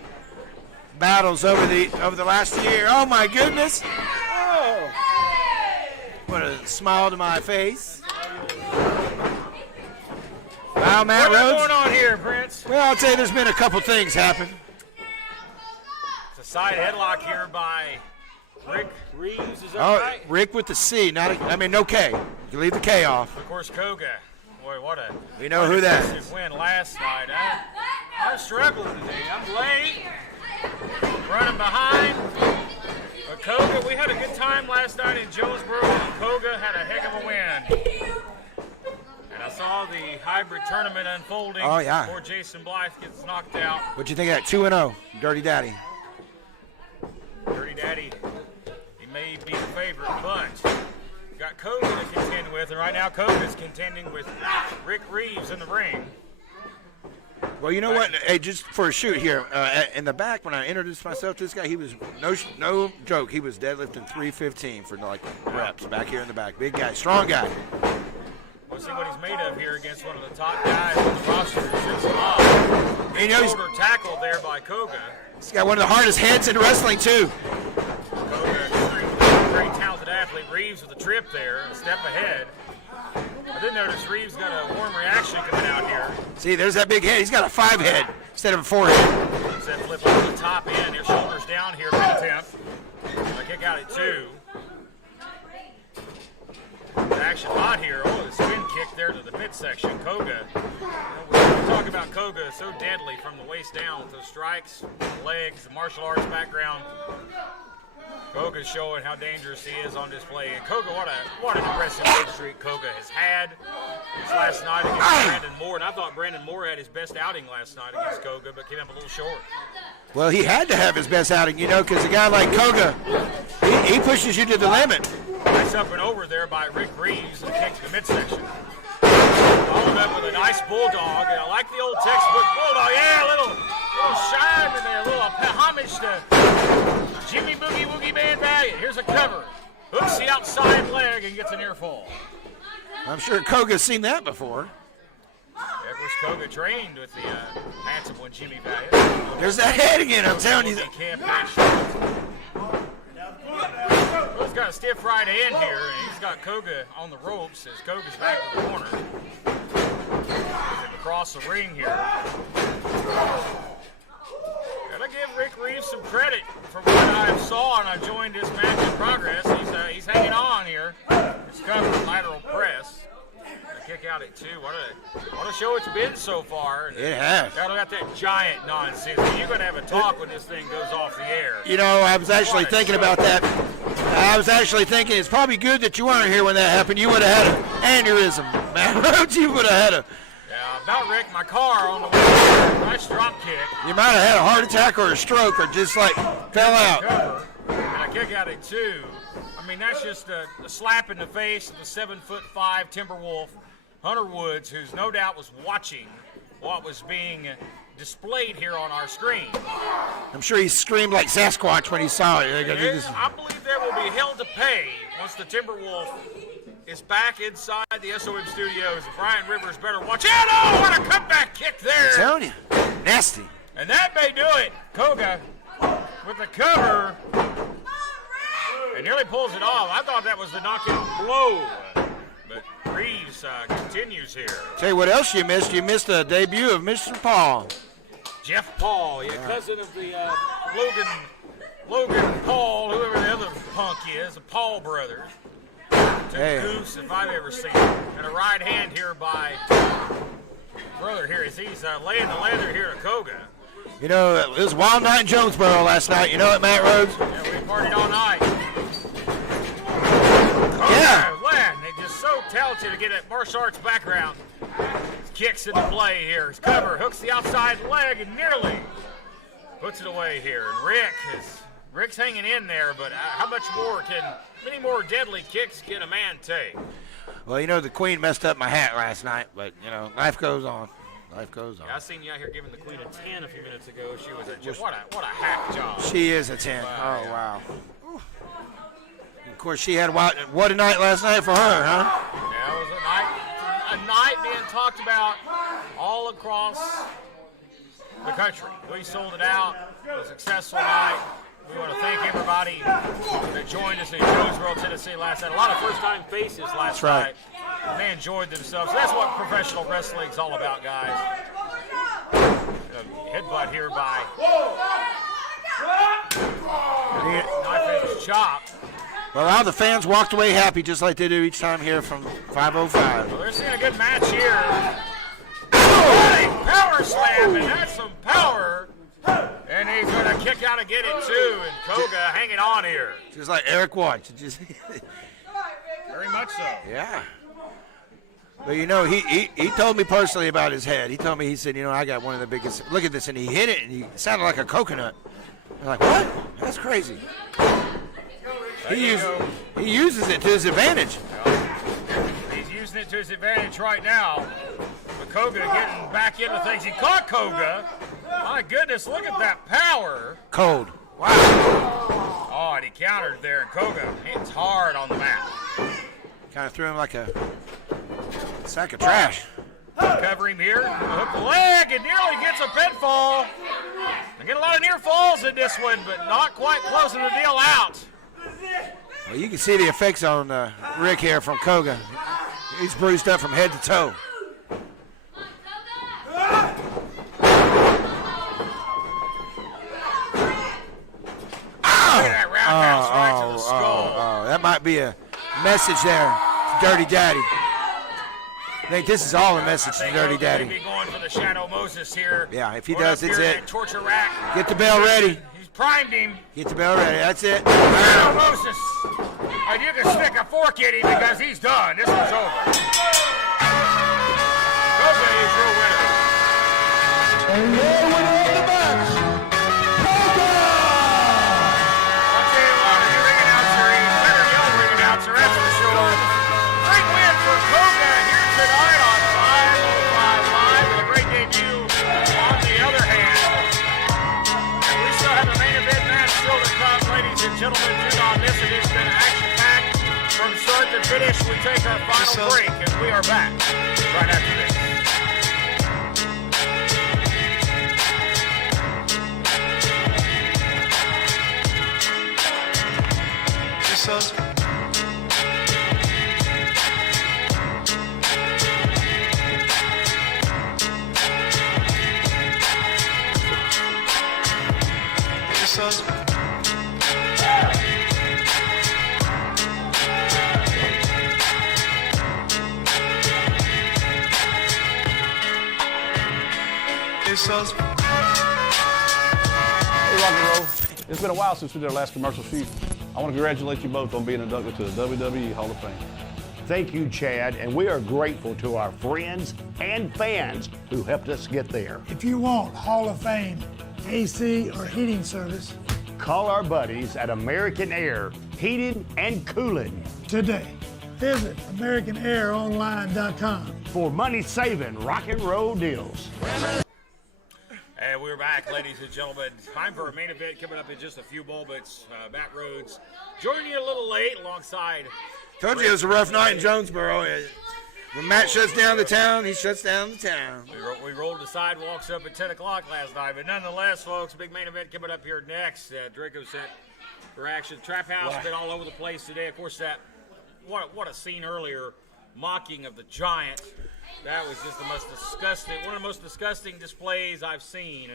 battles over the last year. Oh my goodness! Oh. Put a smile to my face. Wow, Matt Rhodes. What's going on here, Prince? Well, I'll tell you, there's been a couple things happen. It's a side headlock here by Rick Reeves. Is that right? Rick with the C, no K. You leave the K off. Of course, Koga. Boy, what a we know who that is. Win last night. I'm struggling today. I'm late, running behind. But Koga, we had a good time last night in Jonesboro. Koga had a heck of a win. And I saw the hybrid tournament unfolding before Jason Blythe gets knocked out. What'd you think of that? 2-0, Dirty Daddy. Dirty Daddy, he may be the favorite, but got Koga to contend with, and right now Koga's contending with Rick Reeves in the ring. Well, you know what? Hey, just for a shoot here, in the back when I introduced myself to this guy, he was no joke. He was deadlifting 315 for like reps back here in the back. Big guy, strong guy. We'll see what he's made of here against one of the top guys on the roster. You know, he's shoulder tackle there by Koga. He's got one of the hardest heads in wrestling too. Koga, very talented athlete. Reeves with a trip there, a step ahead. I did notice Reeves got a warm reaction coming out here. See, there's that big head. He's got a 5 head instead of a 4 head. He's that flip over the top end. His shoulders down here, mid-temp. A kick out at 2. Action hot here. Oh, the spin kick there to the midsection. Koga. We talk about Koga, so deadly from the waist down with those strikes, the legs, the martial arts background. Koga's showing how dangerous he is on display. And Koga, what an impressive win streak Koga has had. This last night against Brandon Moore, and I thought Brandon Moore had his best outing last night against Koga, but came up a little short. Well, he had to have his best outing, because a guy like Koga, he pushes you to the limit. Nice up and over there by Rick Reeves and kick to the midsection. Followed up with a nice bulldog, and I like the old textbook bulldog. Yeah, a little shine in there, a little homage to Jimmy Boogie Woogie Man Valiant. Here's a cover. Hooks the outside leg and gets an ear fall. I'm sure Koga's seen that before. Of course, Koga trained with the handsome one, Jimmy Valiant. There's that head again, I'm telling you. He's got a stiff right hand here, and he's got Koga on the ropes as Koga's back to the corner. He's across the ring here. Gotta give Rick Reeves some credit for what I saw, and I joined this match in progress. He's hanging on here. It's covered lateral press. A kick out at 2. What a show it's been so far. It has. Gotta got that giant nonsense. You're gonna have a talk when this thing goes off the air. I was actually thinking about that. I was actually thinking it's probably good that you weren't here when that happened. You would have had an aneurysm, man. You would have had a. Yeah, about wrecked my car on the way there. Nice drop kick. You might have had a heart attack or a stroke or just like fell out. And a kick out at 2. I mean, that's just a slap in the face of the 7'5" Timberwolf, Hunter Woods, who's no doubt was watching what was being displayed here on our screen. I'm sure he screamed like Sasquatch when he saw it. I believe there will be hell to pay once the Timberwolf is back inside the SOM studios. Brian Rivers better watch out. Oh, what a comeback kick there. I'm telling you, nasty. And that may do it. Koga with the cover. nearly pulls it off. I thought that was the knockout blow, but Reeves continues here. Tell you what else you missed. You missed the debut of Mr. Paul. Jeff Paul, cousin of the Logan Paul, whoever the other punk is, the Paul brothers. Hey. Goose, if I've ever seen it. And a right hand here by brother here as he's laying the leather here at Koga. You know, it was a wild night in Jonesboro last night. You know it, Matt Rhodes? Yeah, we partied all night. Yeah. Man, they're just so talented to get that martial arts background. Kicks into play here. His cover hooks the outside leg and nearly puts it away here. And Rick's hanging in there, but how many more deadly kicks can a man take? Well, you know, the Queen messed up my hat last night, but, you know, life goes on. Life goes on. Yeah, I seen you out here giving the Queen a 10 a few minutes ago. She was what a hack job. She is a 10. Wow. Of course, she had what a night last night for her, huh? Yeah, it was a night being talked about all across the country. We sold it out. It was a successful night. We want to thank everybody that joined us in Jonesboro, Tennessee last night. A lot of first-time faces last night. They enjoyed themselves. That's what professional wrestling is all about, guys. Headbutt here by knife edge chop. Well, all the fans walked away happy, just like they do each time here from 505. Well, they're seeing a good match here. Power slam, and that's some power. And he's going to kick out and get it, too. And Koga hanging on here. Just like Eric Watts. Very much so. Yeah. But, you know, he told me personally about his head. He told me, he said, you know, I got one of the biggest. Look at this. And he hit it, and he sounded like a coconut. I'm like, what? That's crazy. He uses it to his advantage. He's using it to his advantage right now. But Koga getting back into things. He caught Koga. My goodness, look at that power. Cold. Wow. Oh, and he countered there. And Koga hits hard on the mat. Kind of threw him like a sack of trash. Cover him here. Hook the leg and nearly gets a pinfall. I get a lot of near falls in this one, but not quite closing the deal out. Well, you can see the effects on Rick here from Koga. He's bruised up from head to toe. Look at that roundhouse right to the skull. That might be a message there to Dirty Daddy. I think this is all a message to Dirty Daddy. Be going for the Shadow Moses here. Yeah, if he does, it's it. Torture rack. Get the bell ready. He's primed him. Get the bell ready. That's it. Shadow Moses. And you can stick a fork in him because he's done. This one's over. Koga is your winner. And your winner of the match, Koga! I'll tell you what, if you're ring announcer, you better yell ring announcer. That's for sure. Great win for Koga here tonight on 505 Live with a great debut on the other hand. And we still have a main event match still to come, ladies and gentlemen. Do not miss it. It's been action-packed from start to finish. We take our final break, and we are back right after this. Hey, Rock and Roll. It's been a while since we did our last commercial shoot. I want to congratulate you both on being inducted to the WWE Hall of Fame. Thank you, Chad, and we are grateful to our friends and fans who helped us get there. If you want Hall of Fame, AC, or heating service, Call our buddies at American Air Heating and Cooling today. Visit AmericanAirOnline.com for money-saving rock and roll deals. And we're back, ladies and gentlemen. Time for a main event coming up in just a few moments. Matt Rhodes joining you a little late alongside. Told you it was a rough night in Jonesboro. When Matt shuts down the town, he shuts down the town. We rolled the sidewalks up at 10 o'clock last night. But nonetheless, folks, big main event coming up here next. Draco set reaction. Trap House been all over the place today. Of course, what a scene earlier, mocking of the Giant. That was just the most disgusting, one of the most disgusting displays I've seen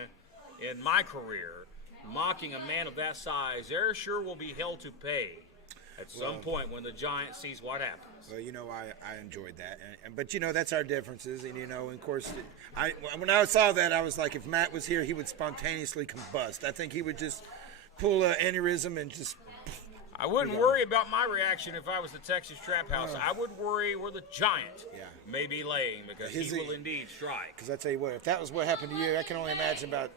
in my career. Mocking a man of that size, there sure will be hell to pay at some point when the Giant sees what happens. Well, I enjoyed that, but that's our differences, and and of course, when I saw that, I was like, if Matt was here, he would spontaneously combust. I think he would just pull an aneurysm and just. I wouldn't worry about my reaction if I was the Texas Trap House. I would worry where the Giant may be laying, because he will indeed strike. Because I tell you what, if that was what happened to you, I can only imagine about.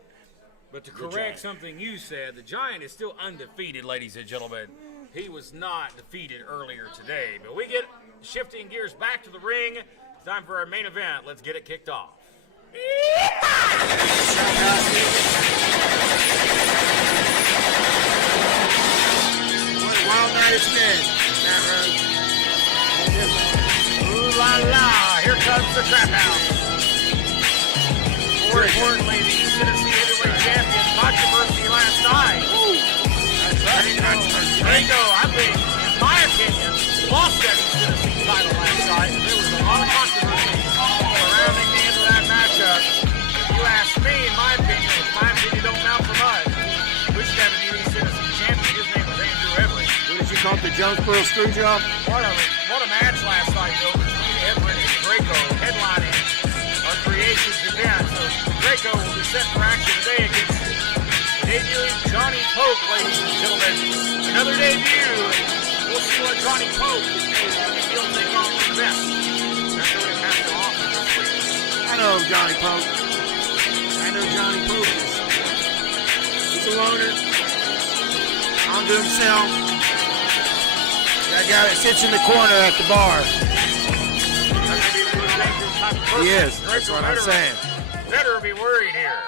But to correct something you said, the Giant is still undefeated, ladies and gentlemen. He was not defeated earlier today. But we get shifting gears back to the ring. It's time for our main event. Let's get it kicked off. What a wild night it's been. Ooh la la, here comes the Trap House. More importantly, the East Tennessee Heavyweight Champion, controversy last night. Draco, I think, in my opinion, lost that East Tennessee title last night. There was a lot of controversy surrounding the end of that matchup. If you ask me, in my opinion, don't count for much. We should have a new East Tennessee champion. His name was Andrew Everett. What did you call it, the Jonesboro Screwjob? What a match last night, though, between Everett and Draco, headlining our Creations event. So Draco will be set for action today against debuting Johnny Pope, ladies and gentlemen. Another debut. We'll see what Johnny Pope he'll take on the best. That's what he has to offer this week. I know Johnny Pope. He's a loner. Onto himself. That guy that sits in the corner at the bar. He is. That's what I'm saying. Better be worried here.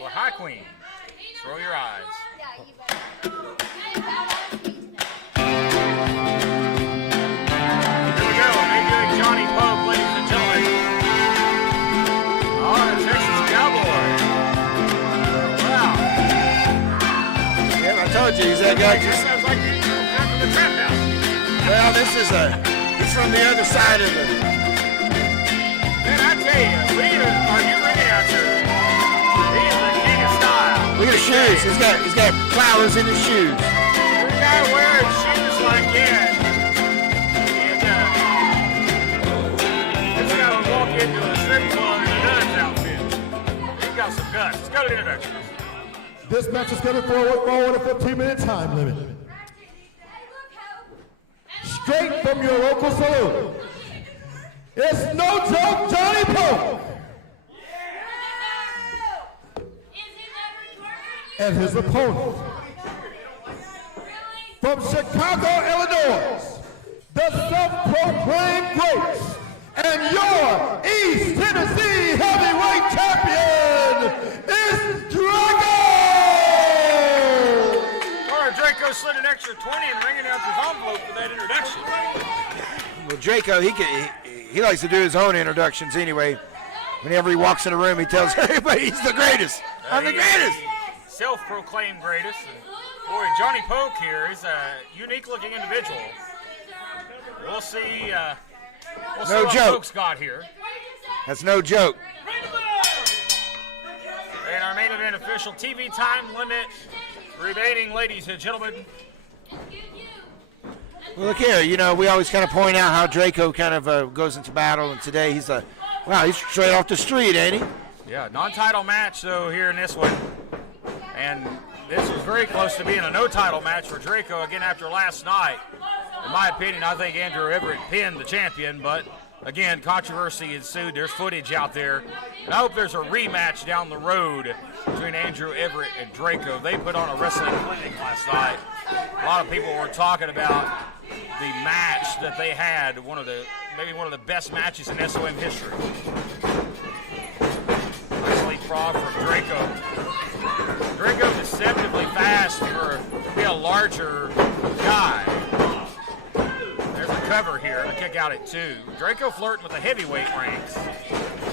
Well, hi, Queen. Roll your eyes. Here we go. Debuting Johnny Pope, ladies and gentlemen. Oh, the Texas Cowboy. Wow. Yeah, I told you, he's that guy. Sounds like he's from the Trap House. Well, he's from the other side of the. Man, I tell you, are you ready out there? He is the king of style. Look at his shoes. He's got flowers in his shoes. The guy wearing shoes like that. This guy would walk into a strip club in a Duns outfit. He's got some guts. Let's go to the introductions. This match is scheduled for a 15-minute time limit. Straight from your local saloon. It's no joke, Johnny Pope. And his opponent, from Chicago, Illinois, the self-proclaimed great and your East Tennessee heavyweight champion is Draco! Draco slid an extra 20 and ringing out his envelope for that introduction. Well, Draco, he likes to do his own introductions anyway. Whenever he walks in a room, he tells everybody he's the greatest. I'm the greatest. Self-proclaimed greatest. And boy, Johnny Pope here is a unique-looking individual. We'll see. No what joke. Pope's got here. That's no joke. And our main event official, TV time limit remaining, ladies and gentlemen. Well, look here. We always kind of point out how Draco kind of goes into battle, and today he's he's straight off the street, ain't he? Yeah, non-title match though here in this one, and this was very close to being a no-title match for Draco again after last night. In my opinion, I think Andrew Everett pinned the champion, but again, controversy ensued. There's footage out there, and I hope there's a rematch down the road between Andrew Everett and Draco. They put on a wrestling clinic last night. A lot of people were talking about the match that they had, maybe one of the best matches in SOM history. Nice leapfrog from Draco. Draco deceptively fast to be a larger guy. There's a cover here, a kick out at 2. Draco flirting with the heavyweight ranks.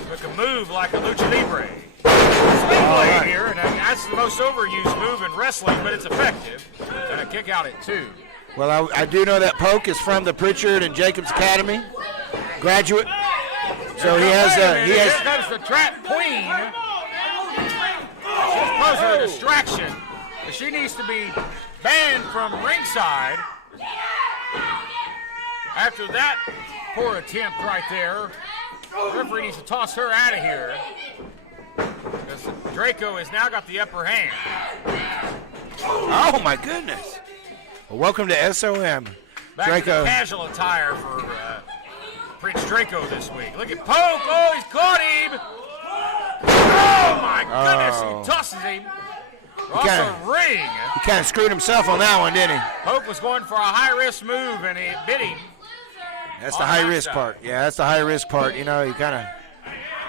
but can move like a lucha libre. Swing blade here, and that's the most overused move in wrestling, but it's effective. And a kick out at 2. Well, I do know that Poke is from the Pritchard and Jacobs Academy, graduate. So Here comes the trap queen. She's posing a distraction. But she needs to be banned from ringside. After that poor attempt right there, the referee needs to toss her out of here. Because Draco has now got the upper hand. Oh, my goodness. Well, welcome to SOM. Back Draco. to the casual attire for Prince Draco this week. Look at Poke. Oh, he's caught him. Oh, my goodness. He tosses him. Off the ring. He kind of screwed himself on that one, didn't he? Poke was going for a high-risk move, and he bit him. That's the high-risk part. Yeah, that's the high-risk part. You know, he kind of...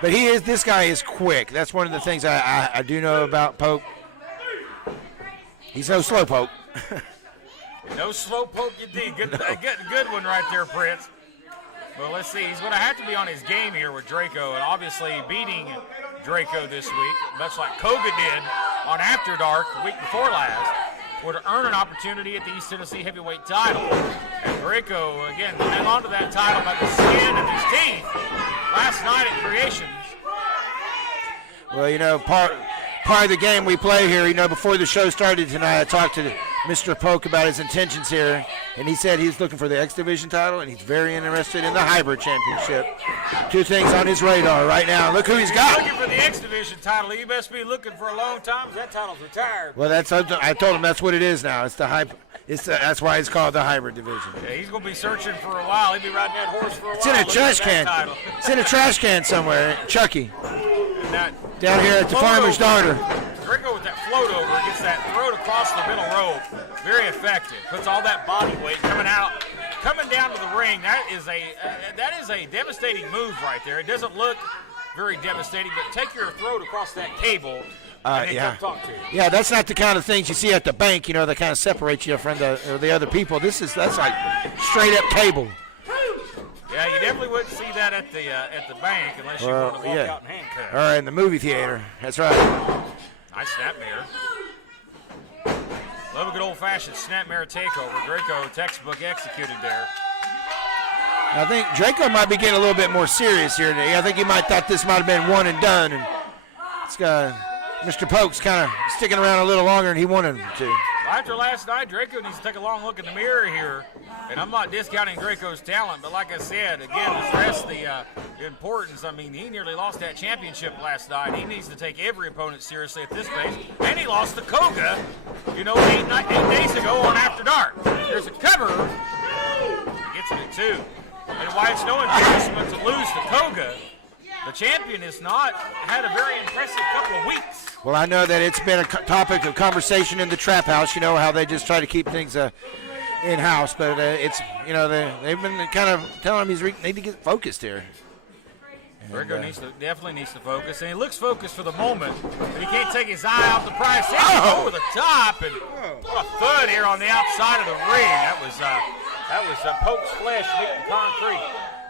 But this guy is quick. That's one of the things I do know about Poke. He's no slow Poke. No slow poke indeed. Good one right there, Prince. Well, let's see. He's going to have to be on his game here with Draco, and obviously beating Draco this week, much like Koga did on After Dark the week before last, would earn an opportunity at the East Tennessee heavyweight title. And Draco, again, hung on to that title by the skin of his teeth last night at Creations. Well, you know, part of the game we play here, you know, before the show started tonight, I talked to Mr. Poke about his intentions here, and he said he's looking for the X Division title, and he's very interested in the Hybrid Championship. 2 things on his radar right now. Look who he's got. Looking for the X Division title. You best be looking for a long time, because that title's retired. Well, I told him that's what it is now. It's the that's why it's called the Hybrid Division. Yeah, he's going to be searching for a while. He'll be riding that horse for a while. It's in a trash can. It's in a trash can somewhere. Chucky. Down here at the Farmer's Daughter. Draco with that float over gets that throat across the middle rope. Very effective. Puts all that body weight coming down to the ring. That is a devastating move right there. It doesn't look very devastating, but take your throat across that cable. Yeah. Talk to you. Yeah, that's not the kind of things you see at the bank, you know, that kind of separate you from the other people. That's like straight up cable. Yeah, you definitely wouldn't see that at the bank unless you want to walk out in handcuffs. All right, in the movie theater. That's right. Nice snapmare. Love a good old-fashioned snapmare takeover. Draco textbook executed there. I think Draco might be getting a little bit more serious here today. I think he might thought this might have been one and done, and Mr. Poke's kind of sticking around a little longer than he wanted him to. After last night, Draco needs to take a long look in the mirror here. And I'm not discounting Draco's talent, but like I said, again, to stress the importance. I mean, he nearly lost that championship last night. He needs to take every opponent seriously at this pace. And he lost to Koga, 8 days ago on After Dark. There's a cover. He gets it at 2. And why it's no embarrassment to lose to Koga, the champion has not had a very impressive couple of weeks. Well, I know that it's been a topic of conversation in the Trap House. You know how they just try to keep things in-house, but it's, you know, they've been kind of telling him he's need to get focused here. Draco definitely needs to focus, and he looks focused for the moment, but he can't take his eye off the prize. Over the top, and what a thud here on the outside of the ring. That was Poke's flesh meeting concrete.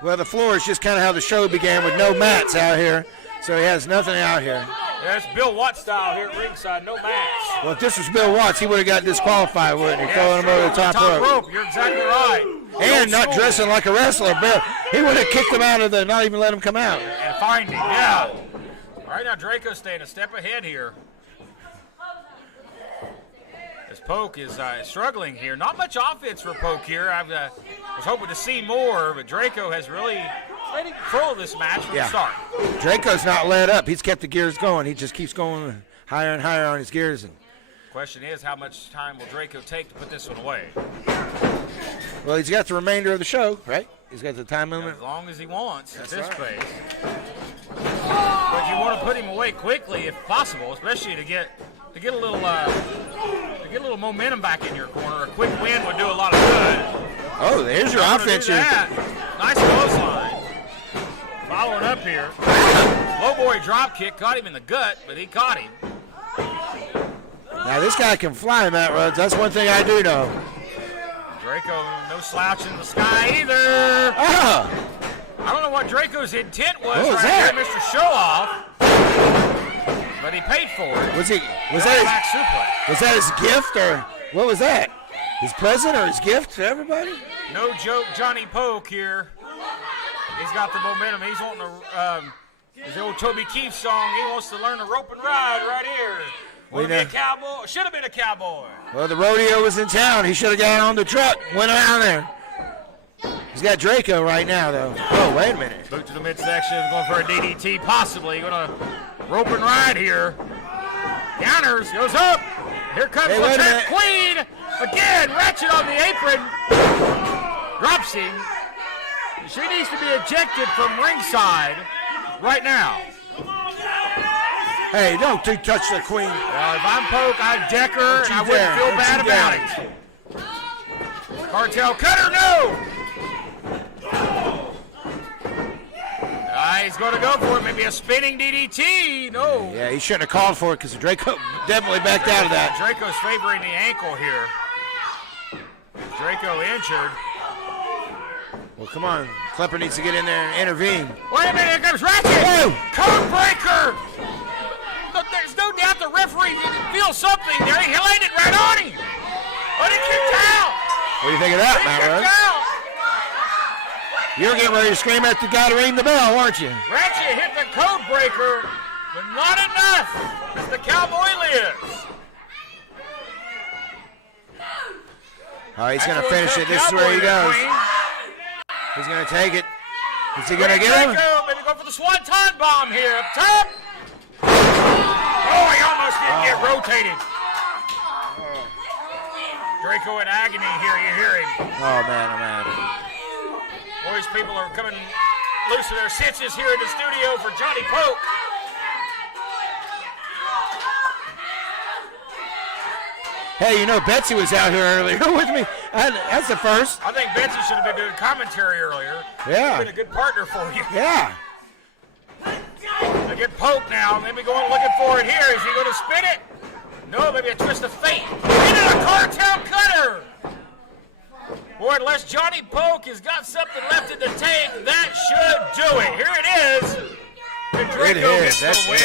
Well, the floor is just kind of how the show began with no mats out here, so he has nothing out here. Yeah, it's Bill Watts style here at ringside, no mats. Well, if this was Bill Watts, he would have got disqualified, wouldn't he? Throwing him over the top rope. You're exactly right. And not dressing like a wrestler, Bill. He would have kicked him out of not even let him come out. And find him, yeah. All right, now Draco's staying a step ahead here. As Poke is struggling here. Not much offense for Poke here. I was hoping to see more, but Draco has really stayed in control of this match from the start. Draco's not let up. He's kept the gears going. He just keeps going higher and higher on his gears. And question is, how much time will Draco take to put this one away? Well, he's got the remainder of the show, right? He's got the time limit. As long as he wants at this pace. But you want to put him away quickly if possible, especially to get a little momentum back in your corner. A quick win would do a lot of good. Oh, there's your offense here. Nice clothesline. Following up here. Low boy drop kick caught him in the gut, but he caught him. Now this guy can fly, Matt Rhodes. That's one thing I do know. Draco, no slouch in the sky either. I don't know what Draco's intent was What was right that? here, Mr. Show-Off. But he paid for it. Was Back suplex. that his gift or what was that? His present or his gift to everybody? No joke, Johnny Poke here. He's got the momentum. He's wanting to, his old Toby Keith song. He wants to learn to rope and ride right here. Want to be a cowboy? Should have been a cowboy. Well, the rodeo was in town. He should have got on the truck, went around there. He's got Draco right now, though. Oh, wait a minute. Boot to the midsection, going for a DDT, possibly. Going to rope and ride here. Counters, goes up. Here comes the Trap Queen. Again, Ratchet on the apron. Drops him. She needs to be ejected from ringside right now. Hey, don't touch the queen. Well, if I'm Poke, I'd deck her, and I wouldn't feel bad about it. Cartel cutter, no! He's going to go for it. Maybe a spinning DDT. No. Yeah, he shouldn't have called for it because Draco definitely backed out of that. Draco's favoring the ankle here. Draco injured. Well, come on. Klepper needs to get in there and intervene. Wait a minute. Here comes Ratchet. Whoa. Code breaker. Look, there's no doubt the referee didn't feel something there. He laid it right on him. But he kicked out. What do you think of that, Matt Rose? You were getting ready to scream at the guy to ring the bell, weren't you? Ratchet hit the code breaker, but not enough as the cowboy lives. Oh, he's going to finish it. This is where he goes. He's going to take it. Is he going to get him? Maybe go for the swanton bomb here up top. Oh, he almost didn't get rotated. Draco in agony here. You hear him. Oh, man, oh, man. Boys, people are coming loose of their senses here in the studio for Johnny Poke. Hey, you know, Betsy was out here earlier with me. That's the first. I think Betsy should have been doing commentary earlier. Yeah. She's been a good partner for you. Yeah. They get Poke now. Maybe going looking for it here. Is he going to spin it? No, maybe a twist of fate. Into the cartel cutter. Boy, unless Johnny Poke has got something left in the tank, that should do it. Here it is. And Draco gets the win.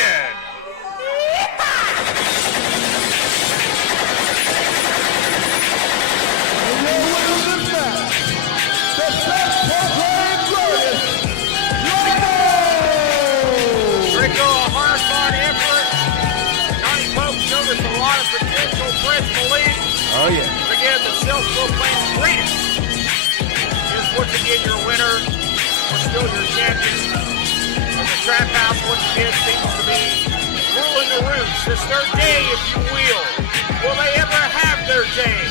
Draco, a hard-fought effort. Johnny Poke showed us a lot of potential. Fred believe. Oh, yeah. Again, the self-proclaimed greatest is once again your winner. We're still your champion. And the Trap House once again seems to be ruling the roost. It's their day, if you will. Will they ever have their day?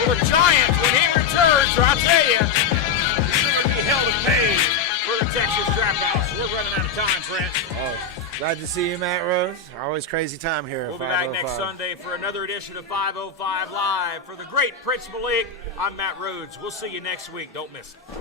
Will the Giant, when he returns, I'll tell you, it's going to be hell to pay for the Texas Trap House. We're running out of time, Prince. Oh, glad to see you, Matt Rose. Always crazy time here. We'll be back next Sunday for another edition of 505 Live. For the great Prince Malik, I'm Matt Rhodes. We'll see you next week. Don't miss it.